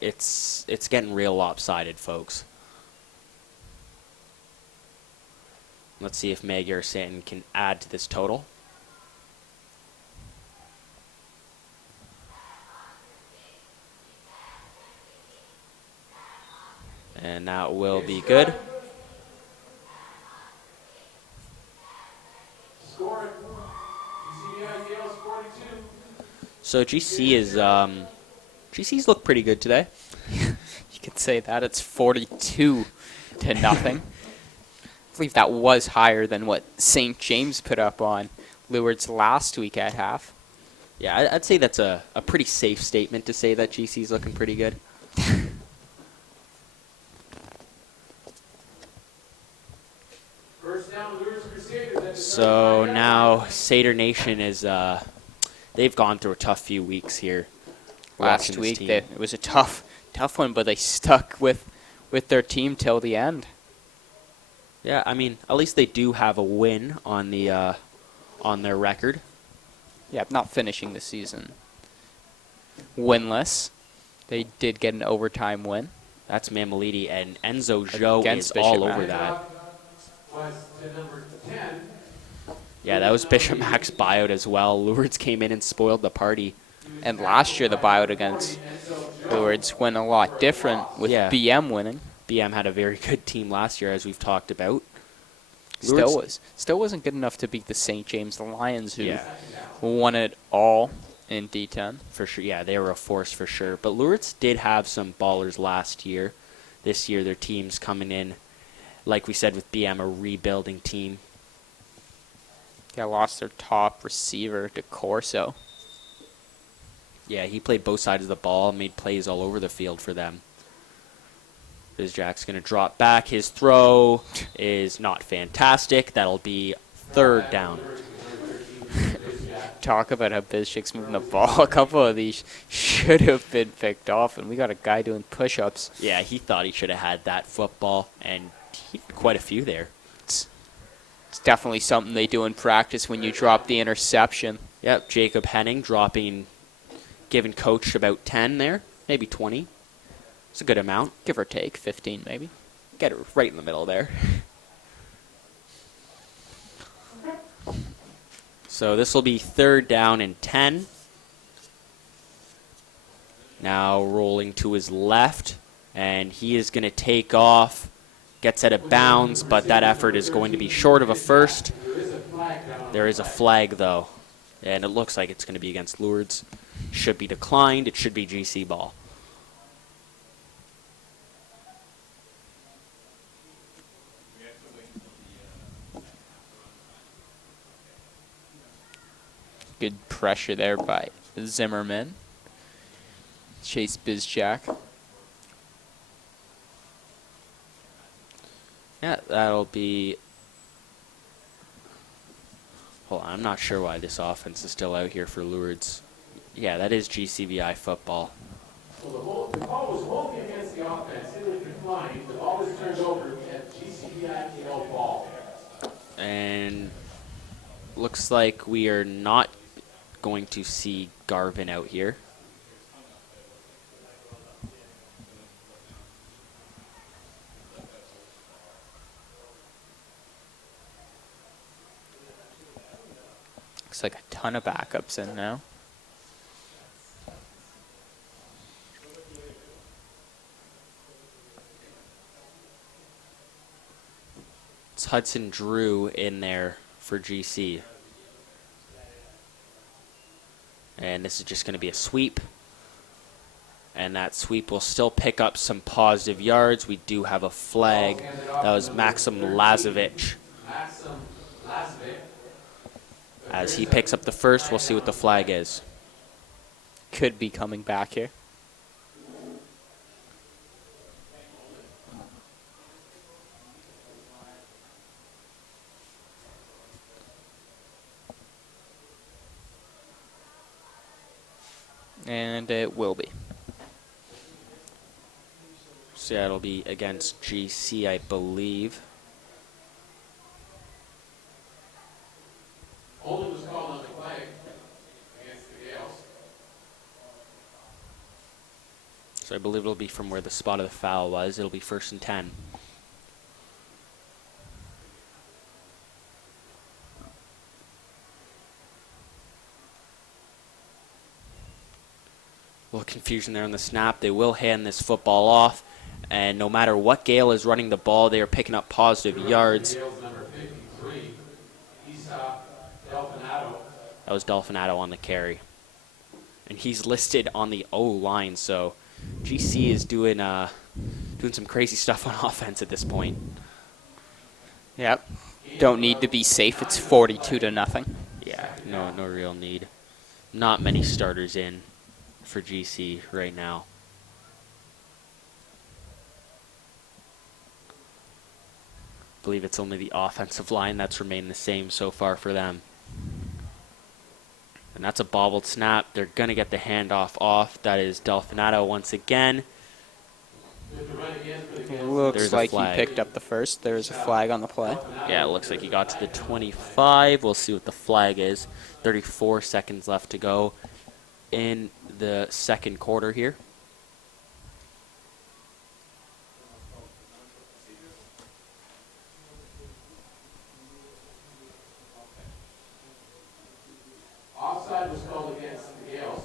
It's getting real lopsided, folks. Let's see if Magyar Santin can add to this total. And that will be good. score. GCVI Gales 42. So GC is GC's looked pretty good today. You could say that. It's 42 to nothing. I believe that was higher than what St. James put up on Lourdes last week at half. Yeah, I'd say that's a pretty safe statement to say that GC's looking pretty good. First down, Lourdes Crusaders. At the So 35-yard now line. Seder Nation is they've gone through a tough few weeks here. Last watching this week team. it was a tough one, but they stuck with their team till the end. Yeah, I mean, at least they do have a win on the on their record. Yeah, not finishing the season winless. They did get an overtime win. That's Mamalidi, and Enzo Joe Against is Bishop all over Mac. that. Was to number 10. Yeah, that was Bishop Mac's buyout as well. Lourdes came in and spoiled the party. And last year the buyout against Lourdes went a lot different with Yeah. BM winning. BM had a very good team last year, as we've talked about. Lourdes- Still wasn't good enough to beat the St. James Lions, who Yeah. won it all in D10. For sure, yeah, they were a force for sure. But Lourdes did have some ballers last year. This year, their team's coming in, like we said with BM, a rebuilding team. Yeah, lost their top receiver to Corso. Yeah, he played both sides of the ball, made plays all over the field for them. Bizjack's going to drop back. His throw is not fantastic. That'll be third down. Talk about how Bizchik's moving the ball. A couple of these should have been picked off, and we got a guy doing push-ups. Yeah, he thought he should have had that football, and he did quite a few there. It's definitely something they do in practice when you drop the interception. Yep, Jacob Henning giving coach about 10 there, maybe 20. It's a good amount. Give or take, 15 maybe. Get it right in the middle there. So this will be third down and 10. Now rolling to his left, and he is going to take off. Gets out of bounds, but that effort is going to be short of a first. There is a flag, though, and it looks like it's going to be against Lourdes. Should be declined. It should be GC ball. Good pressure there by Zimmerman. Chase Bizjack. Yeah, that'll be... Hold on, I'm not sure why this offense is still out here for Lourdes. Yeah, that is GCVI football. Well, the call was wholly against the offense. It was declined. The ball was turned over at GCVI PL ball. And looks like we are not going to see Garvin out here. Looks like a ton of backups in now. It's Hudson Drew in there for GC. And this is just going to be a sweep. And that sweep will still pick up some positive yards. We do have a flag. That was Maxim Lazovic. As he picks up the first, we'll see what the flag is. Could be coming back here. And it will be. So that'll be against GC, I believe. Holding was called on the flag against the Gales. So I believe it'll be from where the spot of the foul was. It'll be 1st and 10. A little confusion there on the snap. They will hand this football off. And no matter what Gale is running the ball, they are picking up positive yards. Gales number 53. He's Delfinato. That was Delfinato on the carry. And he's listed on the O-line, so GC is doing some crazy stuff on offense at this point. Yep. Don't need to be safe. It's 42-0. Yeah, no real need. Not many starters in for GC right now. I believe it's only the offensive line that's remained the same so far for them. And that's a bobbled snap. They're going to get the handoff off. That is Delfinato once again. Looks There's a like he flag. picked up the first. There's a flag on the play. Yeah, it looks like he got to the 25. We'll see what the flag is. 34 seconds left to go in the second quarter here. Offside was called against the Gales.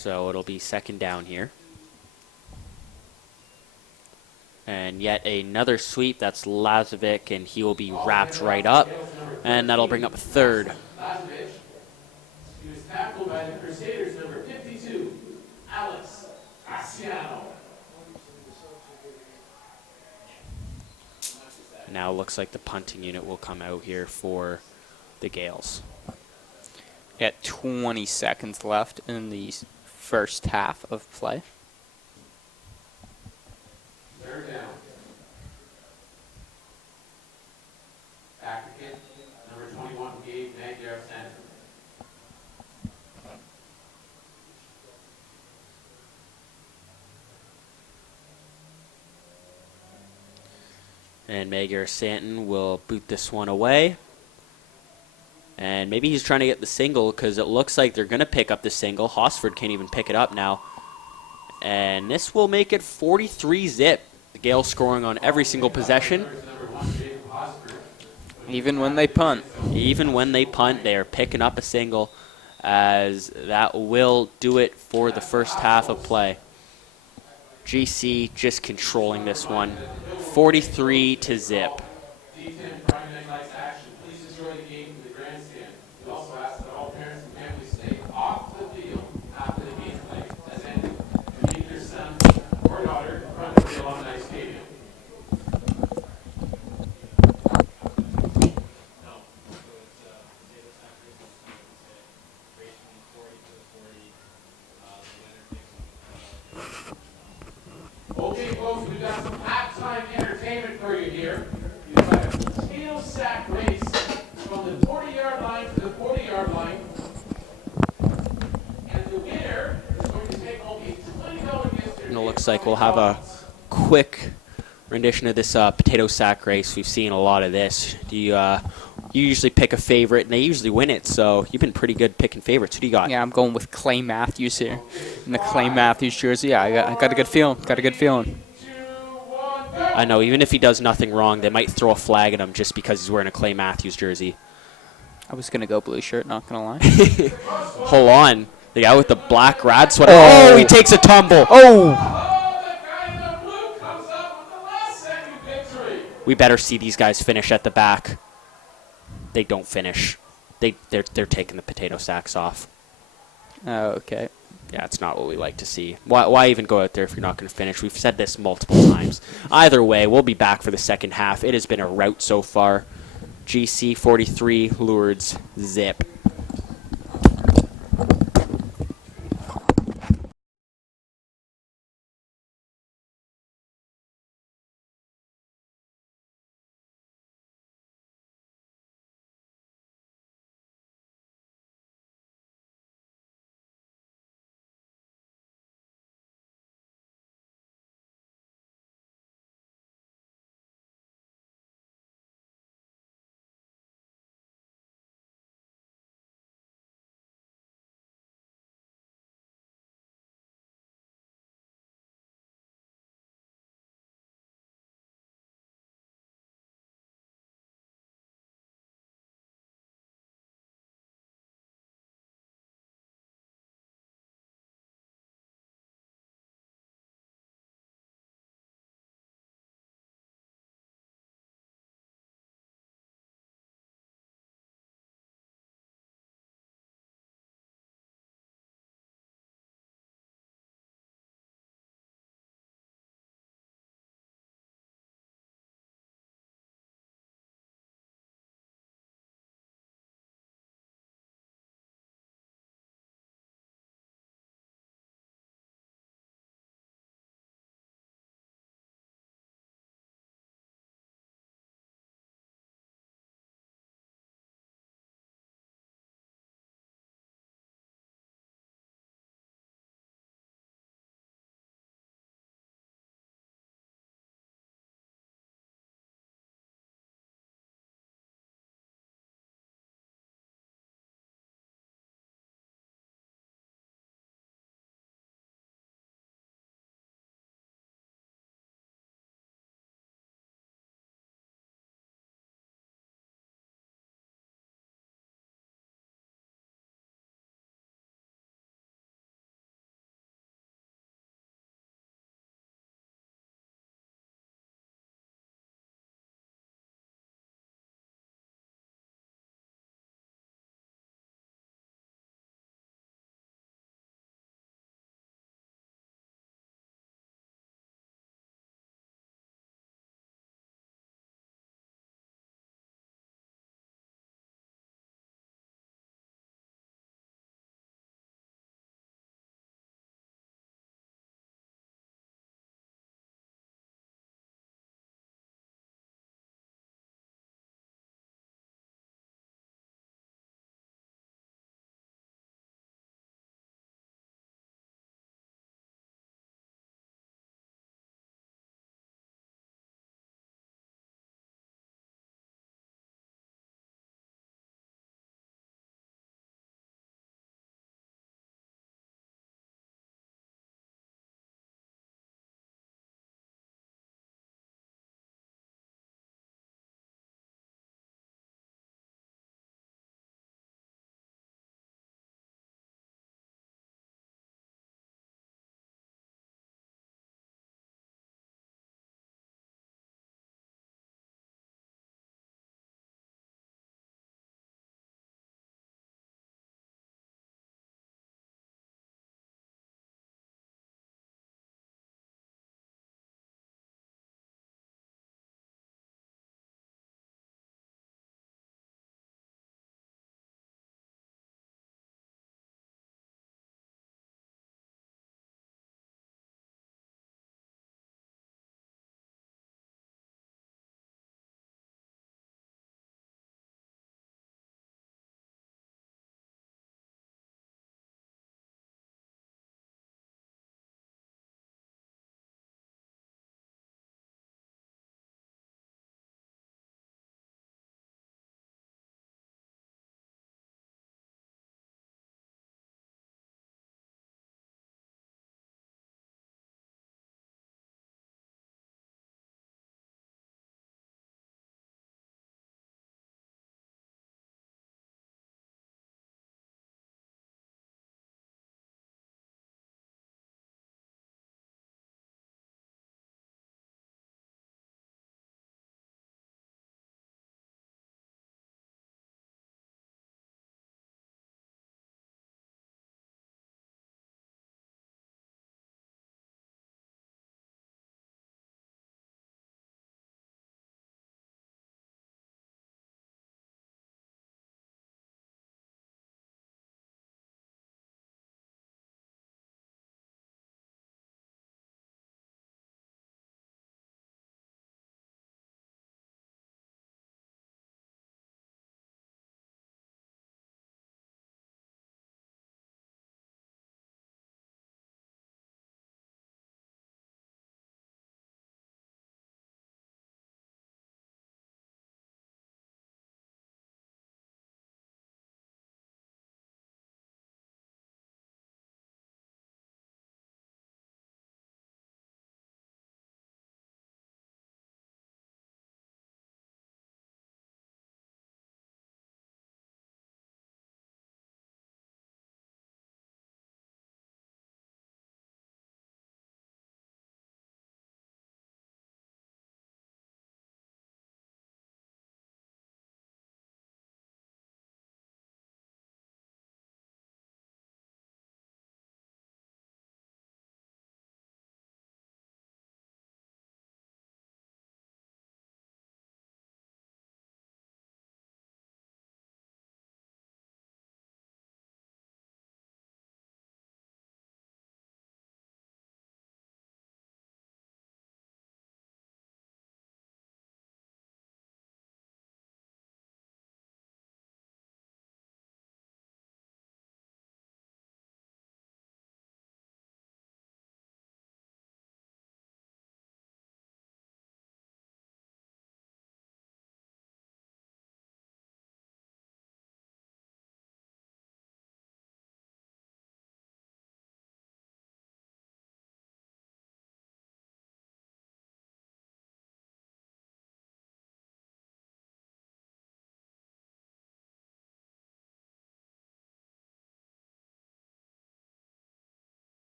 So it'll be second down here. And yet another sweep. That's Lazovic, and he will be wrapped right up. And that'll bring up third. Lazovic. He was tackled by the Crusaders, number 52, Alex Asiano. Now it looks like the punting unit will come out here for the Gales. At 20 seconds left in the first half of play. Third down. Back to kick, number 21, Gabe Magyar center. And Magyar Santon will boot this one away. And maybe he's trying to get the single because it looks like they're going to pick up the single. Hosford can't even pick it up now. And this will make it 43-zip. The Gales scoring on every single possession. Even when they punt. Even when they punt, they are picking up a single, as that will do it for the first half of play. GC just controlling this one, 43-zip. D10 Friday Night Lights action. Please enjoy the game from the grandstand. We also ask that all parents and families stay off the field after the game play has ended to meet their son or daughter in front of the alumni stadium. Okay, folks, we've got some halftime entertainment for you here. We've got a potato sack race from the 40-yard line to the 40-yard line. And the winner is going to take home a $20 gift certificate. And it looks like we'll have a quick rendition of this potato sack race. We've seen a lot of this. Do you usually pick a favorite, and they usually win it, so you've been pretty good picking favorites. Who do you got? Yeah, I'm going with Clay Matthews here. In the Clay Matthews jersey, yeah, I got a good feeling. Got a good feeling. I know, even if he does nothing wrong, they might throw a flag at him just because he's wearing a Clay Matthews jersey. I was going to go blue shirt, not going to lie. Hold on. The guy with the black rad sweater. Oh. Oh, he takes a tumble. Oh! Oh, the guy in the blue comes up with the last-second victory. We better see these guys finish at the back. They don't finish. They're taking the potato sacks off. Oh, okay. Yeah, it's not what we like to see. Why even go out there if you're not going to finish? We've said this multiple times. Either way, we'll be back for the second half. It has been a rout so far. GC 43, Lourdes, zip.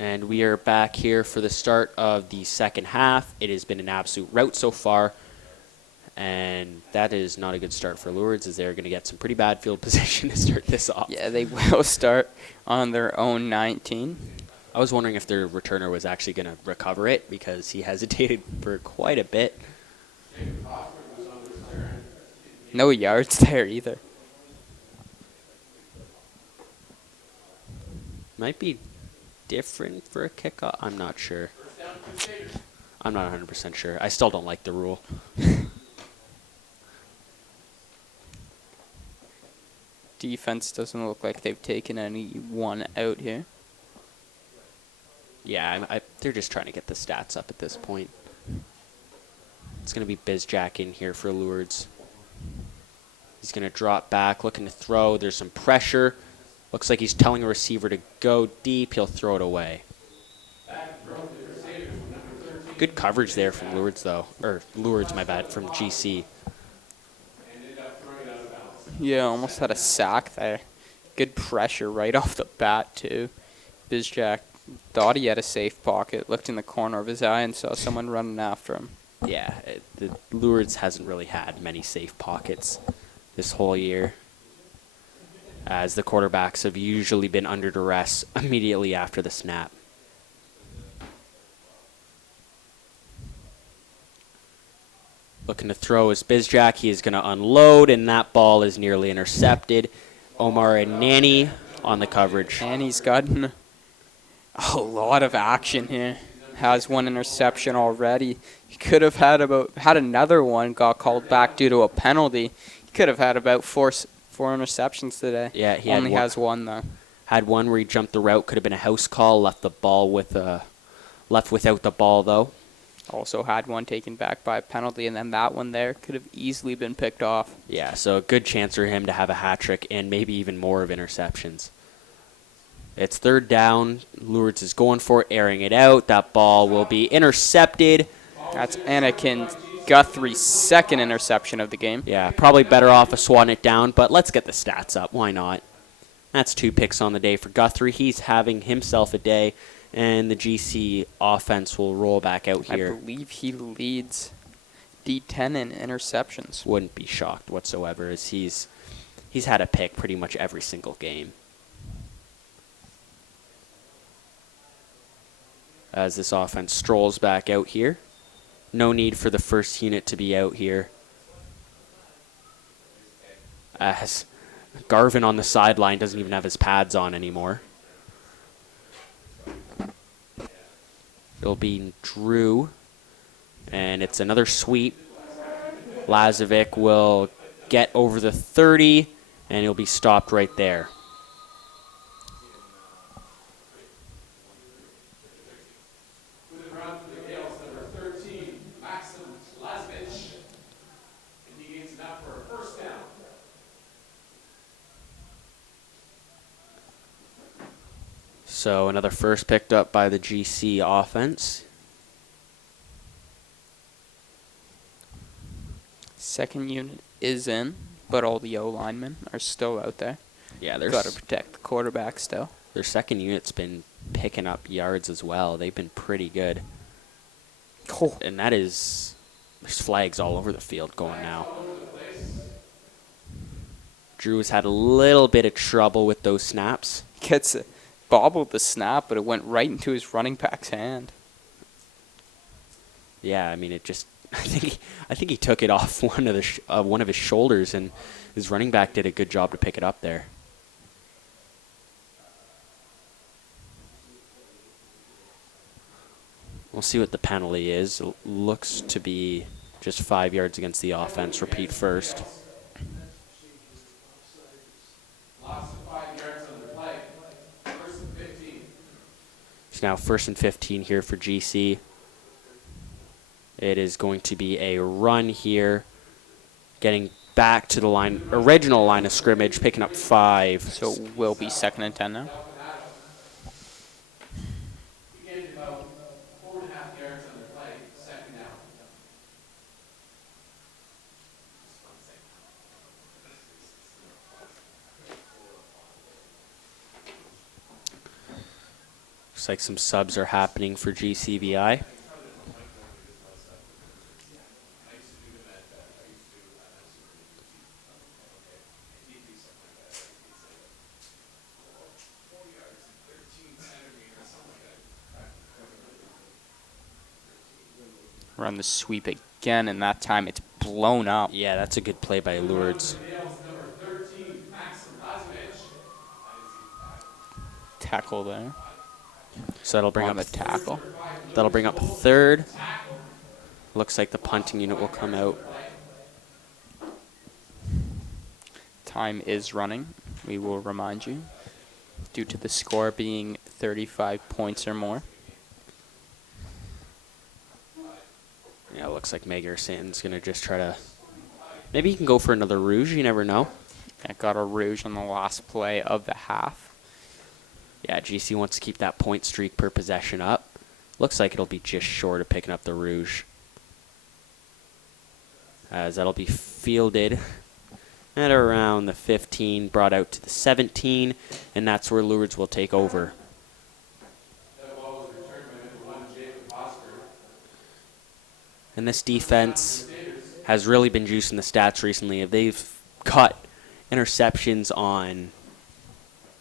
And we are back here for the start of the second half. It has been an absolute rout so far. And that is not a good start for Lourdes, as they're going to get some pretty bad field position to start this off. Yeah, they will start on their own 19. I was wondering if their returner was actually going to recover it, because he hesitated for quite a bit. No yards there either. Might be different for a kickoff. I'm not sure. I'm not 100% sure. I still don't like the rule. Defense doesn't look like they've taken anyone out here. Yeah, they're just trying to get the stats up at this point. It's going to be Bizjack in here for Lourdes. He's going to drop back, looking to throw. There's some pressure. Looks like he's telling a receiver to go deep. He'll throw it away. Good coverage there from Lourdes, though. Or Lourdes, my bad, from GC. Yeah, almost had a sack there. Good pressure right off the bat, too. Bizjack thought he had a safe pocket, looked in the corner of his eye and saw someone running after him. Yeah, the Lourdes hasn't really had many safe pockets this whole year, as the quarterbacks have usually been under duress immediately after the snap. Looking to throw is Bizjack. He is going to unload, and that ball is nearly intercepted. Omar and Nanny on the coverage. Nanny's gotten a lot of action here. Has one interception already. He could have had another one, got called back due to a penalty. He could have had about four interceptions today. Yeah, he only has one though. Had one where he jumped the route, could have been a house call. Left without the ball though. Also had one taken back by a penalty, and then that one there could have easily been picked off. Yeah, so a good chance for him to have a hat trick and maybe even more of interceptions. It's third down. Lourdes is going for it, airing it out. That ball will be intercepted. That's Anakin Guthrie's second interception of the game. Yeah, probably better off of swatting it down, but let's get the stats up. Why not? That's 2 picks on the day for Guthrie. He's having himself a day, and the GC offense will roll back out here. I believe he leads D10 in interceptions. Wouldn't be shocked whatsoever, as he's had a pick pretty much every single game. As this offense strolls back out here. No need for the first unit to be out here. As Garvin on the sideline doesn't even have his pads on anymore. It'll be Drew, and it's another sweep. Lazovic will get over the 30, and he'll be stopped right there. So another first picked up by the GC offense. Second unit is in, but all the O linemen are still out there. Yeah, They've got to protect the quarterback still. Their second unit's been picking up yards as well. They've been pretty good. Cool. And that is, there's flags all over the field going now. Drew has had a little bit of trouble with those snaps. Gets bobbled the snap, but it went right into his running back's hand. Yeah, I mean, it just, I think he took it off one of his shoulders, and his running back did a good job to pick it up there. We'll see what the penalty is. It looks to be just 5 yards against the offense. Repeat first. It's now 1st and 15 here for GC. It is going to be a run here, getting back to the original line of scrimmage, picking up 5. So it will be 2nd and 10 now. Looks Looks like some subs are happening for GCVI. Run the sweep again, and that time it's blown up. Yeah, that's a good play by Lourdes. Tackle there. So that'll bring On up the tackle. That'll bring up third. Looks like the punting unit will come out. Time is running, we will remind you, due to the score being 35 points or more. Yeah, it looks like Magyar Santon's going to just try to... Maybe he can go for another Rouge, you never know. I got a Rouge on the last play of the half. Yeah, GC wants to keep that point streak per possession up. Looks like it'll be just short of picking up the Rouge. As that'll be fielded at around the 15, brought out to the 17, and that's where Lourdes will take over. And this defense has really been juicing the stats recently. They've cut interceptions on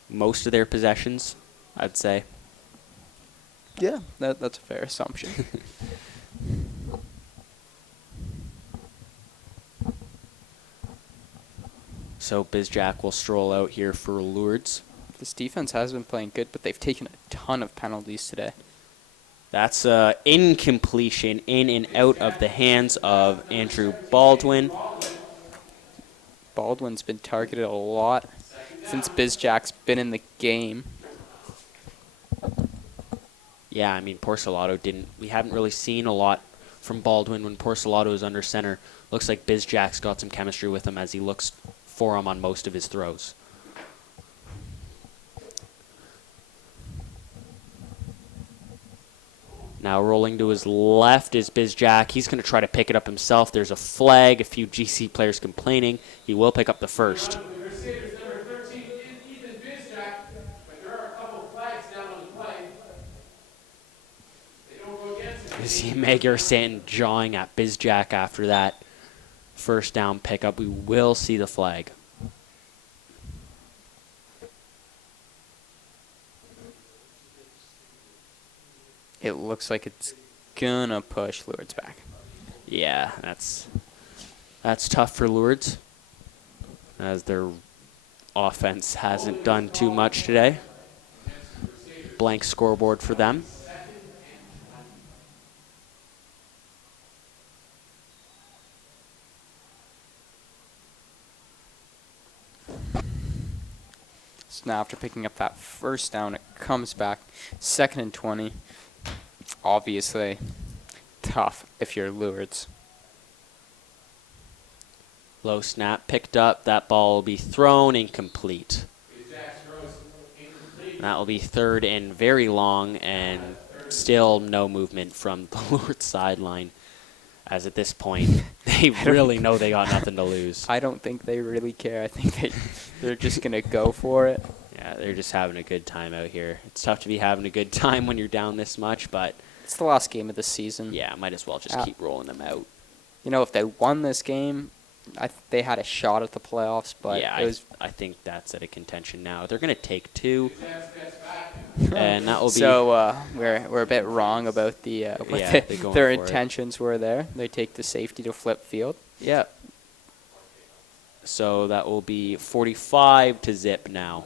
most of their possessions, I'd say. Yeah, that's a fair assumption. So Bizjack will stroll out here for Lourdes. This defense has been playing good, but they've taken a ton of penalties today. That's incompletion in and out of the hands of Andrew Baldwin. Baldwin's been targeted a lot since Bizjack's been in the game. Yeah, I mean, Porcelato didn't... We haven't really seen a lot from Baldwin when Porcelato is under center. Looks like Bizjack's got some chemistry with him as he looks for him on most of his throws. Now rolling to his left is Bizjack. He's going to try to pick it up himself. There's a flag. A few GC players complaining. He will pick up the first. You see Magyar Santon jawing at Bizjack after that first down pickup. We will see the flag. It looks like it's gonna push Lourdes back. Yeah, that's tough for Lourdes, as their offense hasn't done too much today. Blank scoreboard for them. So now after picking up that first down, it comes back. 2nd and 20. Obviously tough if you're Lourdes. Low snap picked up. That ball will be thrown incomplete. That will be 3rd and very long, and still no movement from the Lourdes sideline. As at this point, they really know they got nothing to lose. I don't think they really care. I think they're just going to go for it. Yeah, they're just having a good time out here. It's tough to be having a good time when you're down this much, but... It's the last game of the season. Yeah, might as well just keep rolling them out. You know, if they won this game, they had a shot at the playoffs, but yeah, it was... I think that's at a contention now. They're going to take 2, and that will be... So we're a bit wrong about what their intentions were there. They take the safety to flip field. Yeah. So that will be 45 to zip now.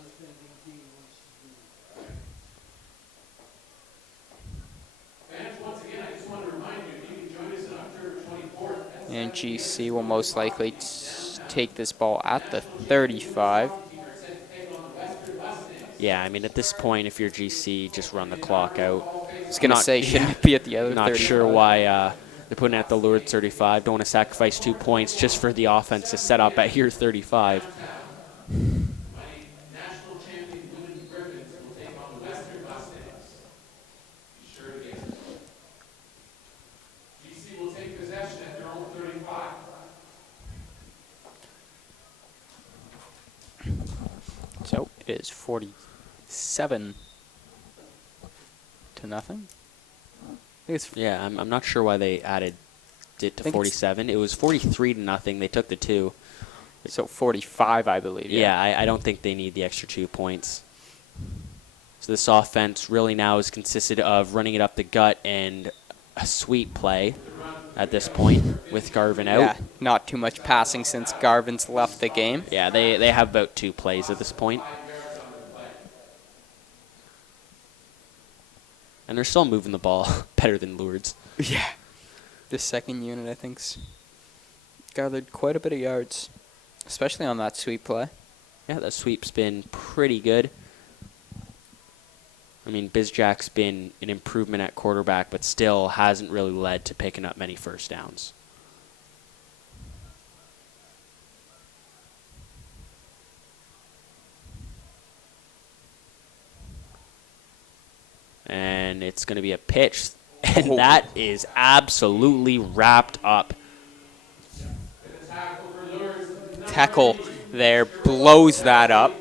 And GC will most likely take this ball at the 35. Yeah, I mean, at this point, if you're GC, just run the clock out. I was going to say, shouldn't it be at the other 35? Not sure why they're putting it at the Lourdes 35. Don't want to sacrifice 2 points just for the offense to set up at your 35. So it is 47. nothing. I think it's Yeah, I'm not sure why they added it to think it's- 47. It was 43 to nothing. They took the 2. so 45, I believe. Yeah, I don't think they need the extra 2 points. So this offense really now is consisted of running it up the gut and a sweep play at this point with Garvin out. Yeah, not too much passing since Garvin's left the game. Yeah, they have about 2 plays at this point. And they're still moving the ball better than Lourdes. Yeah. The second unit, I think's gathered quite a bit of yards, especially on that sweep play. Yeah, that sweep's been pretty good. I mean, Bizjack's been an improvement at quarterback, but still hasn't really led to picking up many first downs. And it's going to be a pitch, and that is absolutely wrapped up. Tackle there blows that up.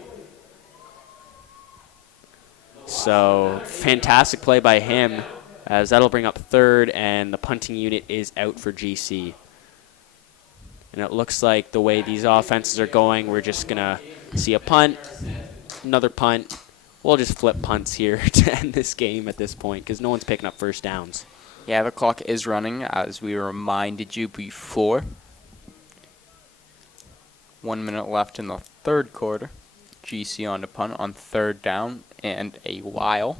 So, fantastic play by him, as that'll bring up third, and the punting unit is out for GC. And it looks like the way these offenses are going, we're just going to see a punt, another punt. We'll just flip punts here to end this game at this point, because no one's picking up first downs. Yeah, the clock is running, as we reminded you before. 1 minute left in the third quarter. GC on to punt on third down and a while.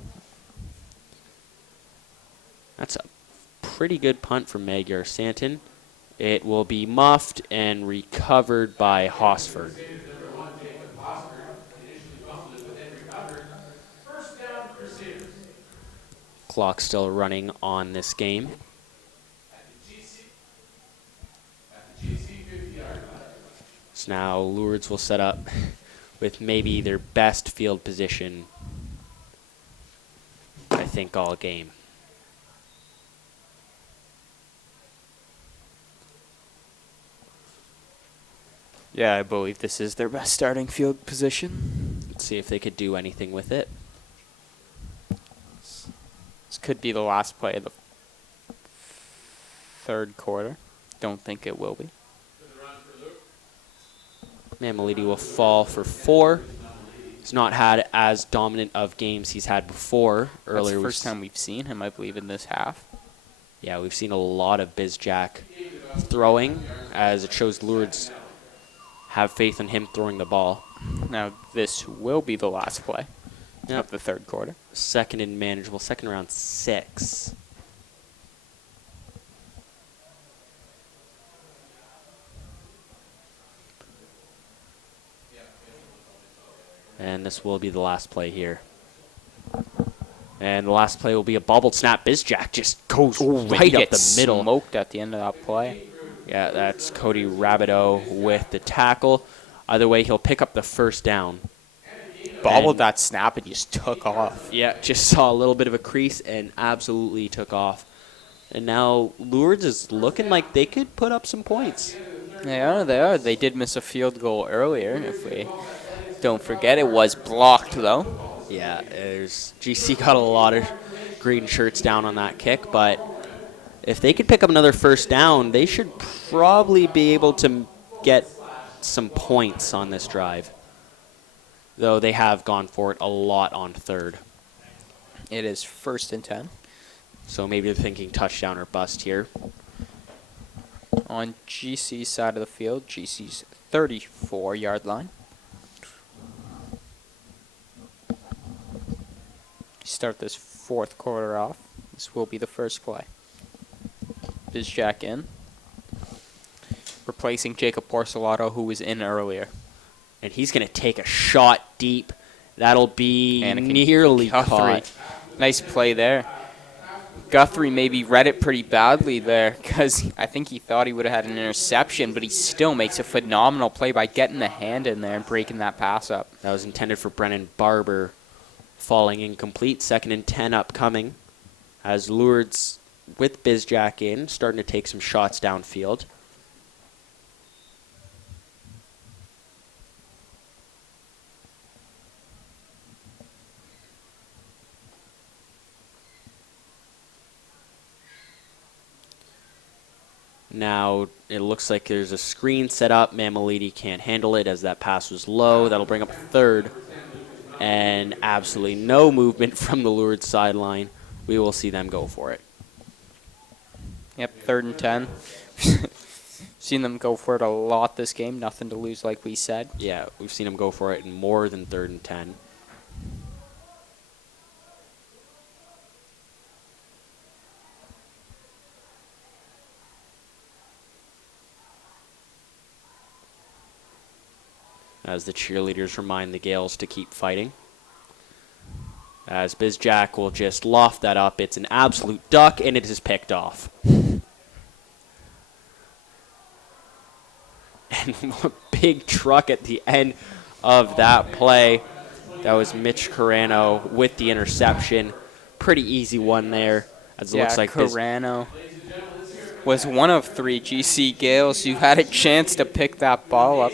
That's a pretty good punt from Magyar Santon. It will be muffed and recovered by Hosford. Clock still running on this game. So now Lourdes will set up with maybe their best field position, I think, all game. Yeah, I believe this is their best starting field position. Let's see if they could do anything with it. This could be the last play of the third quarter. Don't think it will be. Mamalidi will fall for 4. He's not had as dominant of games he's had before. That's Earlier, the first time we've seen him, I believe, in this half. Yeah, we've seen a lot of Bizjack throwing, as it shows Lourdes have faith in him throwing the ball. Now, this will be the last play Yep. of the third quarter. Second and manageable, second around 6. And this will be the last play here. And the last play will be a bobbled snap. Bizjack just goes right up the middle. Smoked at the end of that play. Yeah, that's Cody Rabideau with the tackle. Either way, he'll pick up the first down. Bobbled And- that snap and just took off. Yeah, just saw a little bit of a crease and absolutely took off. And now Lourdes is looking like they could put up some points. They are. They did miss a field goal earlier. If we don't forget, it was blocked, though. Yeah, GC got a lot of green shirts down on that kick, but if they could pick up another first down, they should probably be able to get some points on this drive. Though they have gone for it a lot on third. It is 1st and 10. So maybe they're thinking touchdown or bust here. On GC's side of the field, GC's 34-yard line. Start this fourth quarter off. This will be the first play. Bizjack in. Replacing Jacob Porcelato, who was in earlier. And he's going to take a shot deep. That'll be Anakin nearly Guthrie. caught. Nice play there. Guthrie maybe read it pretty badly there, because I think he thought he would have had an interception, but he still makes a phenomenal play by getting the hand in there and breaking that pass up. That was intended for Brennan Barber, falling incomplete. 2nd and 10 upcoming, as Lourdes with Bizjack in, starting to take some shots downfield. Now it looks like there's a screen set up. Mammoliti can't handle it as that pass was low. That'll bring up a third. And absolutely no movement from the Lourdes sideline. We will see them go for it. Yep, 3rd and 10. Seen them go for it a lot this game. Nothing to lose, like we said. Yeah, we've seen them go for it in more than 3rd and 10. As the cheerleaders remind the Gales to keep fighting. As Bizjack will just loft that up. It's an absolute duck, and it is picked off. And a big truck at the end of that play. That was Mitch Carano with the interception. Pretty easy one there. As it looks like Carano was one of 3 GC Gales who had a chance to pick that ball up.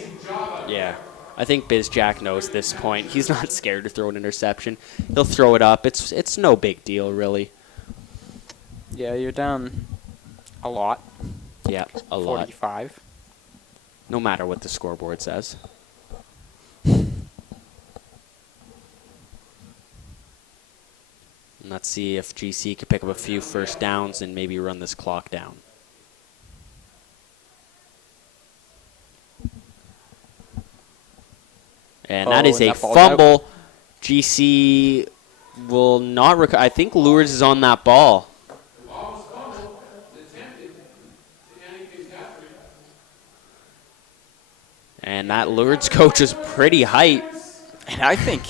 Yeah. I think Bizjack knows this point. He's not scared to throw an interception. He'll throw it up. It's no big deal, really. Yeah, you're down a lot. Yeah, a lot. 45. No matter what the scoreboard says. And let's see if GC can pick up a few first downs and maybe run this clock down. And that is a fumble. GC will not recover. I think Lourdes is on that ball. And that Lourdes coach is pretty hype. And I think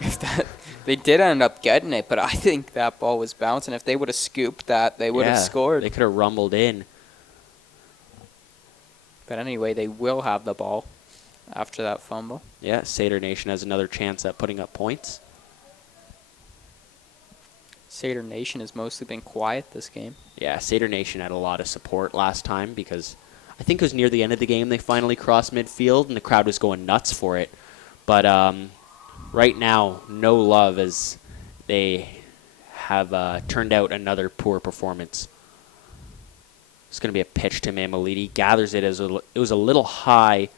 if that they did end up getting it, but I think that ball was bouncing. If they would have scooped that, they would have scored. They could have rumbled in. But anyway, they will have the ball after that fumble. Yeah, Seder Nation has another chance at putting up points. Seder Nation has mostly been quiet this game. Yeah, Seder Nation had a lot of support last time because I think it was near the end of the game they finally crossed midfield and the crowd was going nuts for it. But right now, no love as they have turned out another poor performance. It's going to be a pitch to Mammoliti. Gathers it as it was a little high.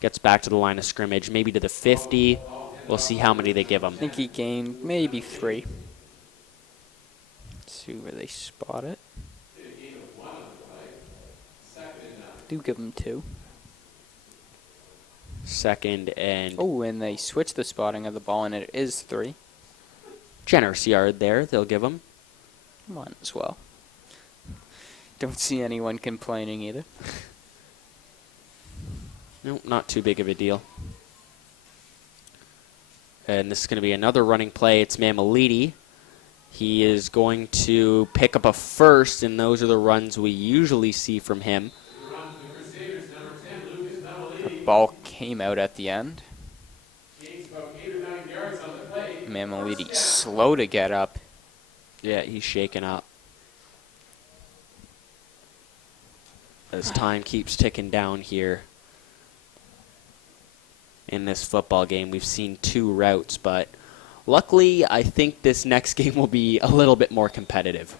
Gets back to the line of scrimmage, maybe to the 50. We'll see how many they give him. I think he gained maybe 3. Let's see where they spot it. Do give him 2. Second and... Oh, and they switch the spotting of the ball, and it is 3. Generous yard there, they'll give him. Might as well. Don't see anyone complaining either. No, not too big of a deal. And this is going to be another running play. It's Mammoliti. He is going to pick up a first, and those are the runs we usually see from him. The ball came out at the end. Mammoliti slow to get up. Yeah, he's shaken up. As time keeps ticking down here in this football game. We've seen 2 routes, but luckily I think this next game will be a little bit more competitive,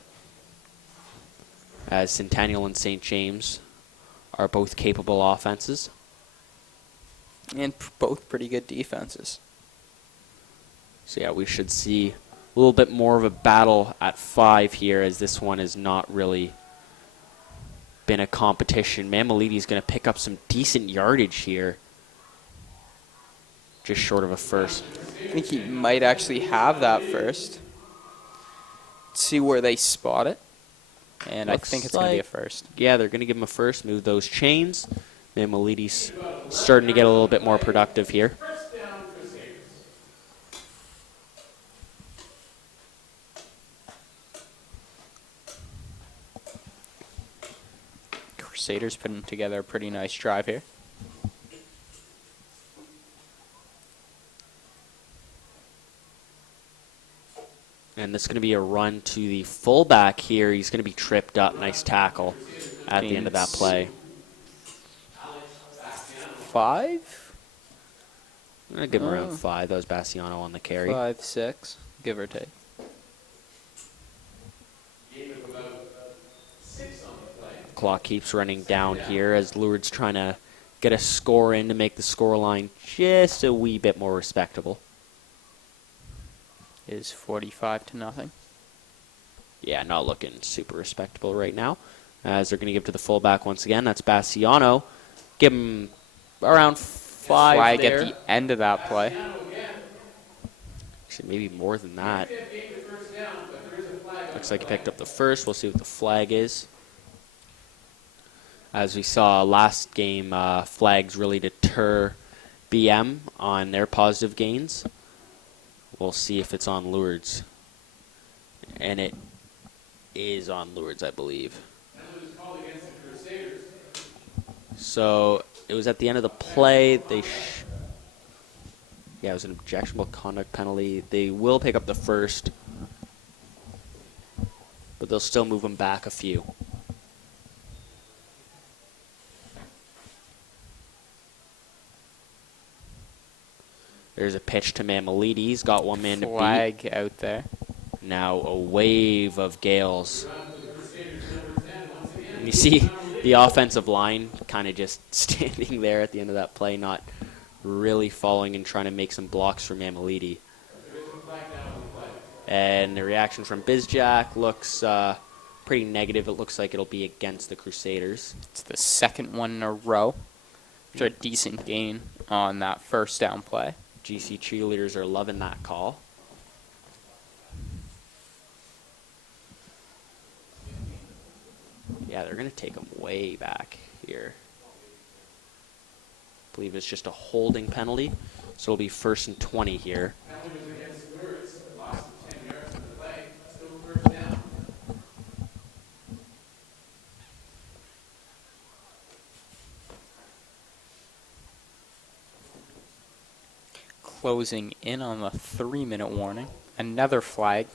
as Centennial and St. James are both capable offenses. And both pretty good defenses. So yeah, we should see a little bit more of a battle at 5 here, as this one has not really been a competition. Mammoliti is going to pick up some decent yardage here. Just short of a first. I think he might actually have that first. See where they spot it. And I think it's going to be a first. Yeah, they're going to give him a first, move those chains. Mammoliti's starting to get a little bit more productive here. Crusaders putting together a pretty nice drive here. And this is going to be a run to the fullback here. He's going to be tripped up. Nice tackle at the end of that play. 5? I'd give him around 5. That was Bassiano on the carry. 5, 6, give or take. Clock keeps running down here as Lourdes trying to get a score in to make the score line just a wee bit more respectable. Is 45-0. Yeah, not looking super respectable right now. As they're going to give to the fullback once again. That's Bassiano. Give him around 5 Flag there. at the end of that play. Actually, maybe more than that. Looks like he picked up the first. We'll see what the flag is. As we saw last game, flags really deter BM on their positive gains. We'll see if it's on Lourdes. And it is on Lourdes, I believe. So it was at the end of the play. Yeah, it was an objectionable conduct penalty. They will pick up the first, but they'll still move them back a few. There's a pitch to Mamalides. Got one man to beat. Flag out there. Now a wave of gales. And you see the offensive line kind of just standing there at the end of that play, not really following and trying to make some blocks for Mamalidi. And the reaction from Bizjack looks pretty negative. It looks like it'll be against the Crusaders. It's the second one in a row. After a decent gain on that first down play. GC cheerleaders are loving that call. Yeah, they're going to take them way back here. I believe it's just a holding penalty. So it'll be 1st and 20 here. Closing in on the 3-minute warning. Another flag.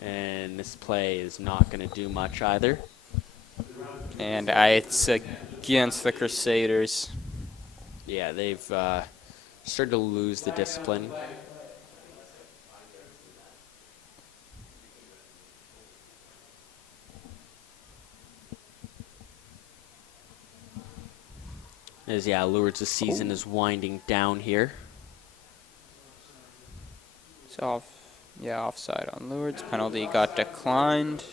And this play is not going to do much either. And it's against the Crusaders. Yeah, they've started to lose the discipline. As Lourdes' season is winding down here. So offside on Lourdes. Penalty got declined.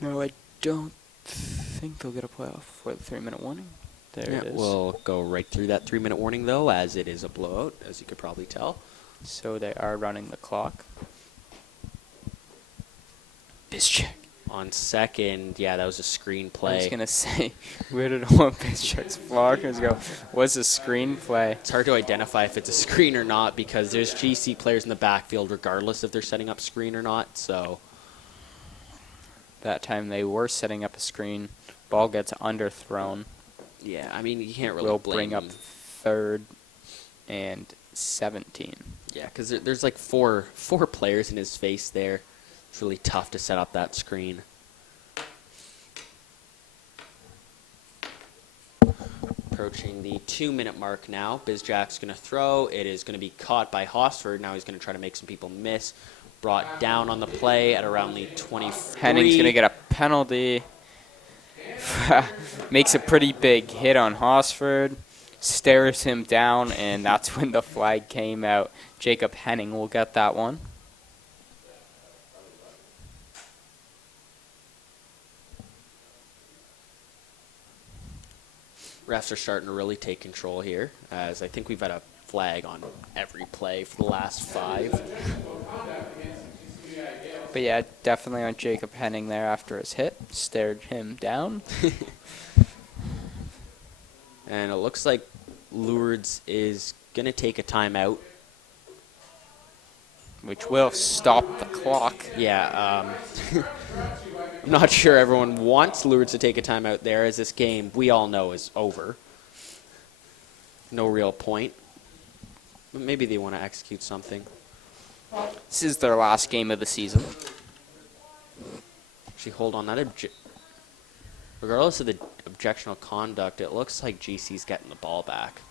No, I don't think they'll get a playoff for the 3-minute warning. There it is. We'll go right through that 3-minute warning, though, as it is a blowout, as you could probably tell. So they are running the clock. Bizcheck. On second, that was a screen play. I was going to say, where did all of Bizcheck's blockers go? Was a screen play. It's hard to identify if it's a screen or not because there's GC players in the backfield regardless if they're setting up screen or not. So that time they were setting up a screen. Ball gets underthrown. Yeah, I mean, you can't really We'll blame bring up them. 3rd and 17. Yeah, because there's like four players in his face there. It's really tough to set up that screen. Approaching the 2-minute mark now. Bizjack's going to throw. It is going to be caught by Hosford. Now he's going to try to make some people miss. Brought down on the play at around the 23. Henning's going to get a penalty. Makes a pretty big hit on Hosford. Stares him down, and that's when the flag came out. Jacob Henning will get that one. Refs are starting to really take control here, as I think we've had a flag on every play for the last 5. But yeah, definitely on Jacob Henning there after his hit. Stared him down. And it looks like Lourdes is going to take a timeout. Which will stop the clock. Yeah, I'm not sure everyone wants Lourdes to take a timeout there, as this game, we all know, is over. No real point. But maybe they want to execute something. This is their last game of the season. Actually, hold on. Regardless of the objectionable conduct, it looks like GC's getting the ball back.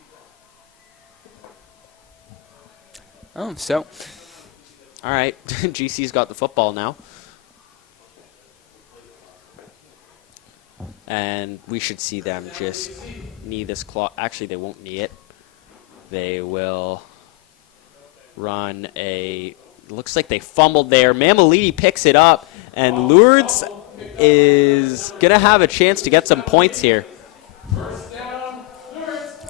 Oh, so All right, GC's got the football now. And we should see them just knee this clock. Actually, they won't knee it. They will run a... Looks like they fumbled there. Mamalidi picks it up, and Lourdes is going to have a chance to get some points here.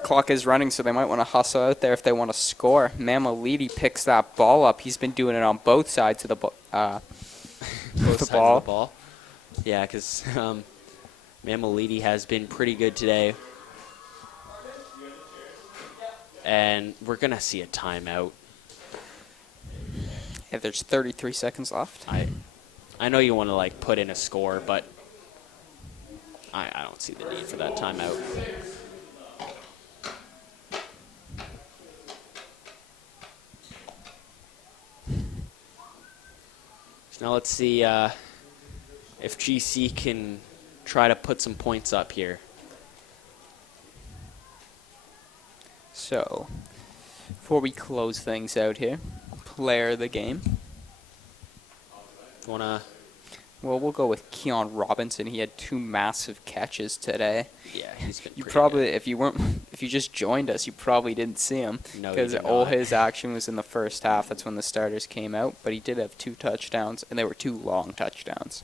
clock is running, so they might want to hustle out there if they want to score. Mamalidi picks that ball up. He's been doing it on both sides of the, Both sides ball. of the ball. Yeah, because Mamalidi has been pretty good today. And we're going to see a timeout. Yeah, there's 33 seconds left. I know you want to like put in a score, but I don't see the need for that timeout. So now let's see if GC can try to put some points up here. So, before we close things out here, player of the game. Wanna? Well, we'll go with Keon Robinson. He had 2 massive catches today. Yeah, he's been. You pretty probably, good. if you just joined us, you probably didn't see him No, you because did all not. his action was in the first half. That's when the starters came out. But he did have 2 touchdowns, and they were 2 long touchdowns.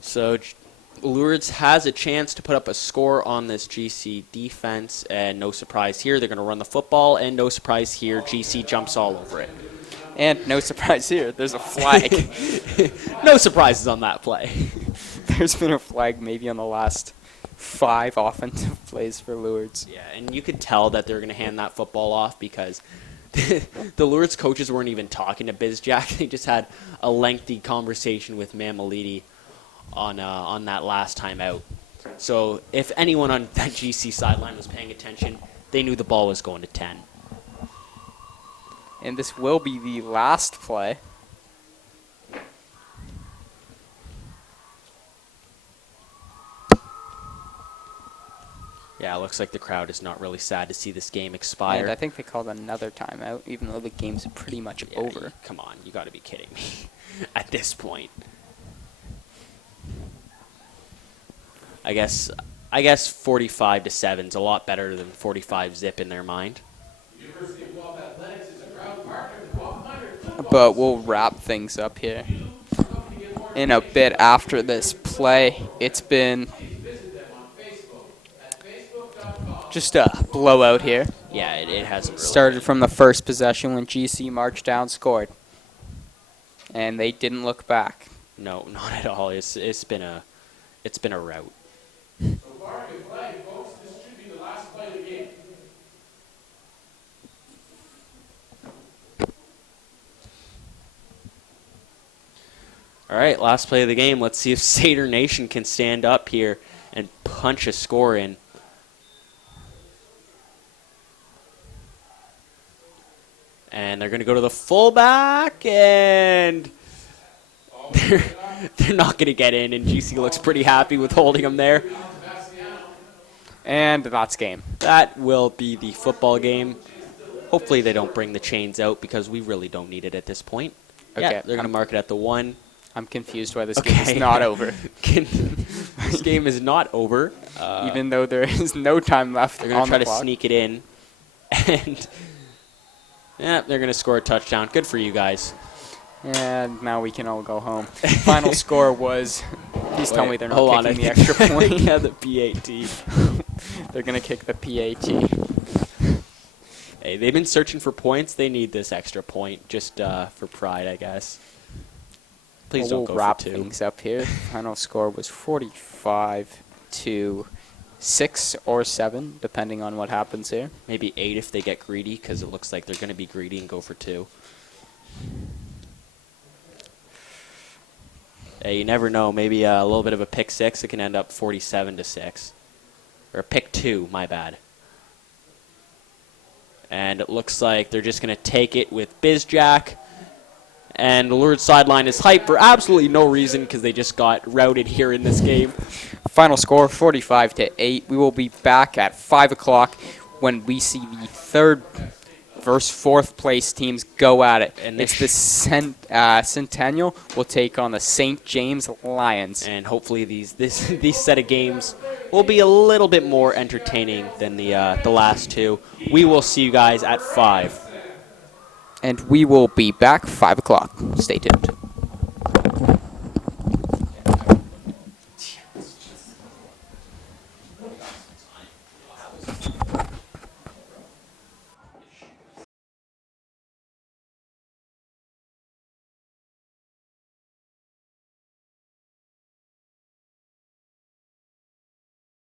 So Lourdes has a chance to put up a score on this GC defense, and no surprise here, they're going to run the football, and no surprise here, GC jumps all over it. And no surprise here, there's a flag. No surprises on that play. There's been a flag maybe on the last 5 offensive plays for Lourdes. Yeah, and you could tell that they're going to hand that football off because the Lourdes coaches weren't even talking to Bizjack. They just had a lengthy conversation with Mamalidi on that last time out. So if anyone on that GC sideline was paying attention, they knew the ball was going to 10. And this will be the last play. Yeah, it looks like the crowd is not really sad to see this game expire. And I think they called another timeout, even though the game's pretty much Yeah, over. Come on, you got to be kidding me at this point. I guess 45-7 is a lot better than 45 zip in their mind. University of Guelph Athletics is a proud partner of the 1200. But we'll wrap things up here. In a bit after this play, it's been just a blowout here. Yeah, it hasn't really Started from the first possession when GC marched down, scored. And they didn't look back. No, not at all. It's been a rout. So far, good play, folks. This should be the last play of the game. All right, last play of the game. Let's see if Seder Nation can stand up here and punch a score in. And they're going to go to the fullback, and they're not going to get in, and GC looks pretty happy with holding them there. And that's game. That will be the football game. Hopefully they don't bring the chains out because we really don't need it at this point. Okay, Yeah, they're going to mark it at the 1. I'm confused why this game is not over. This game is not over. Even though there is no time left They're going on to try the to clock. sneak it in. And yeah, they're going to score a touchdown. Good for you guys. And now we can all go home. Final score was... Please tell me they're not Hold on, kicking I the think- extra point. Yeah, the PAT. They're going to kick the PAT. Hey, they've been searching for points. They need this extra point just for pride, I guess. Please don't We'll go wrap for 2. things up here. Final score was 45-6 or 7, depending on what happens here. Maybe 8 if they get greedy, because it looks like they're going to be greedy and go for 2. Hey, you never know. Maybe a little bit of a pick 6. It can end up 47-6. Or a pick 2, my bad. And it looks like they're just going to take it with Bizjack. And the Lourdes sideline is hyped for absolutely no reason because they just got routed here in this game. Final score 45-8. We will be back at 5 o'clock when we see the third versus fourth place teams go at it. And it's the Centennial will take on the St. James Lions. And hopefully these set of games will be a little bit more entertaining than the last two. We will see you guys at 5. And we will be back 5 o'clock. Stay tuned.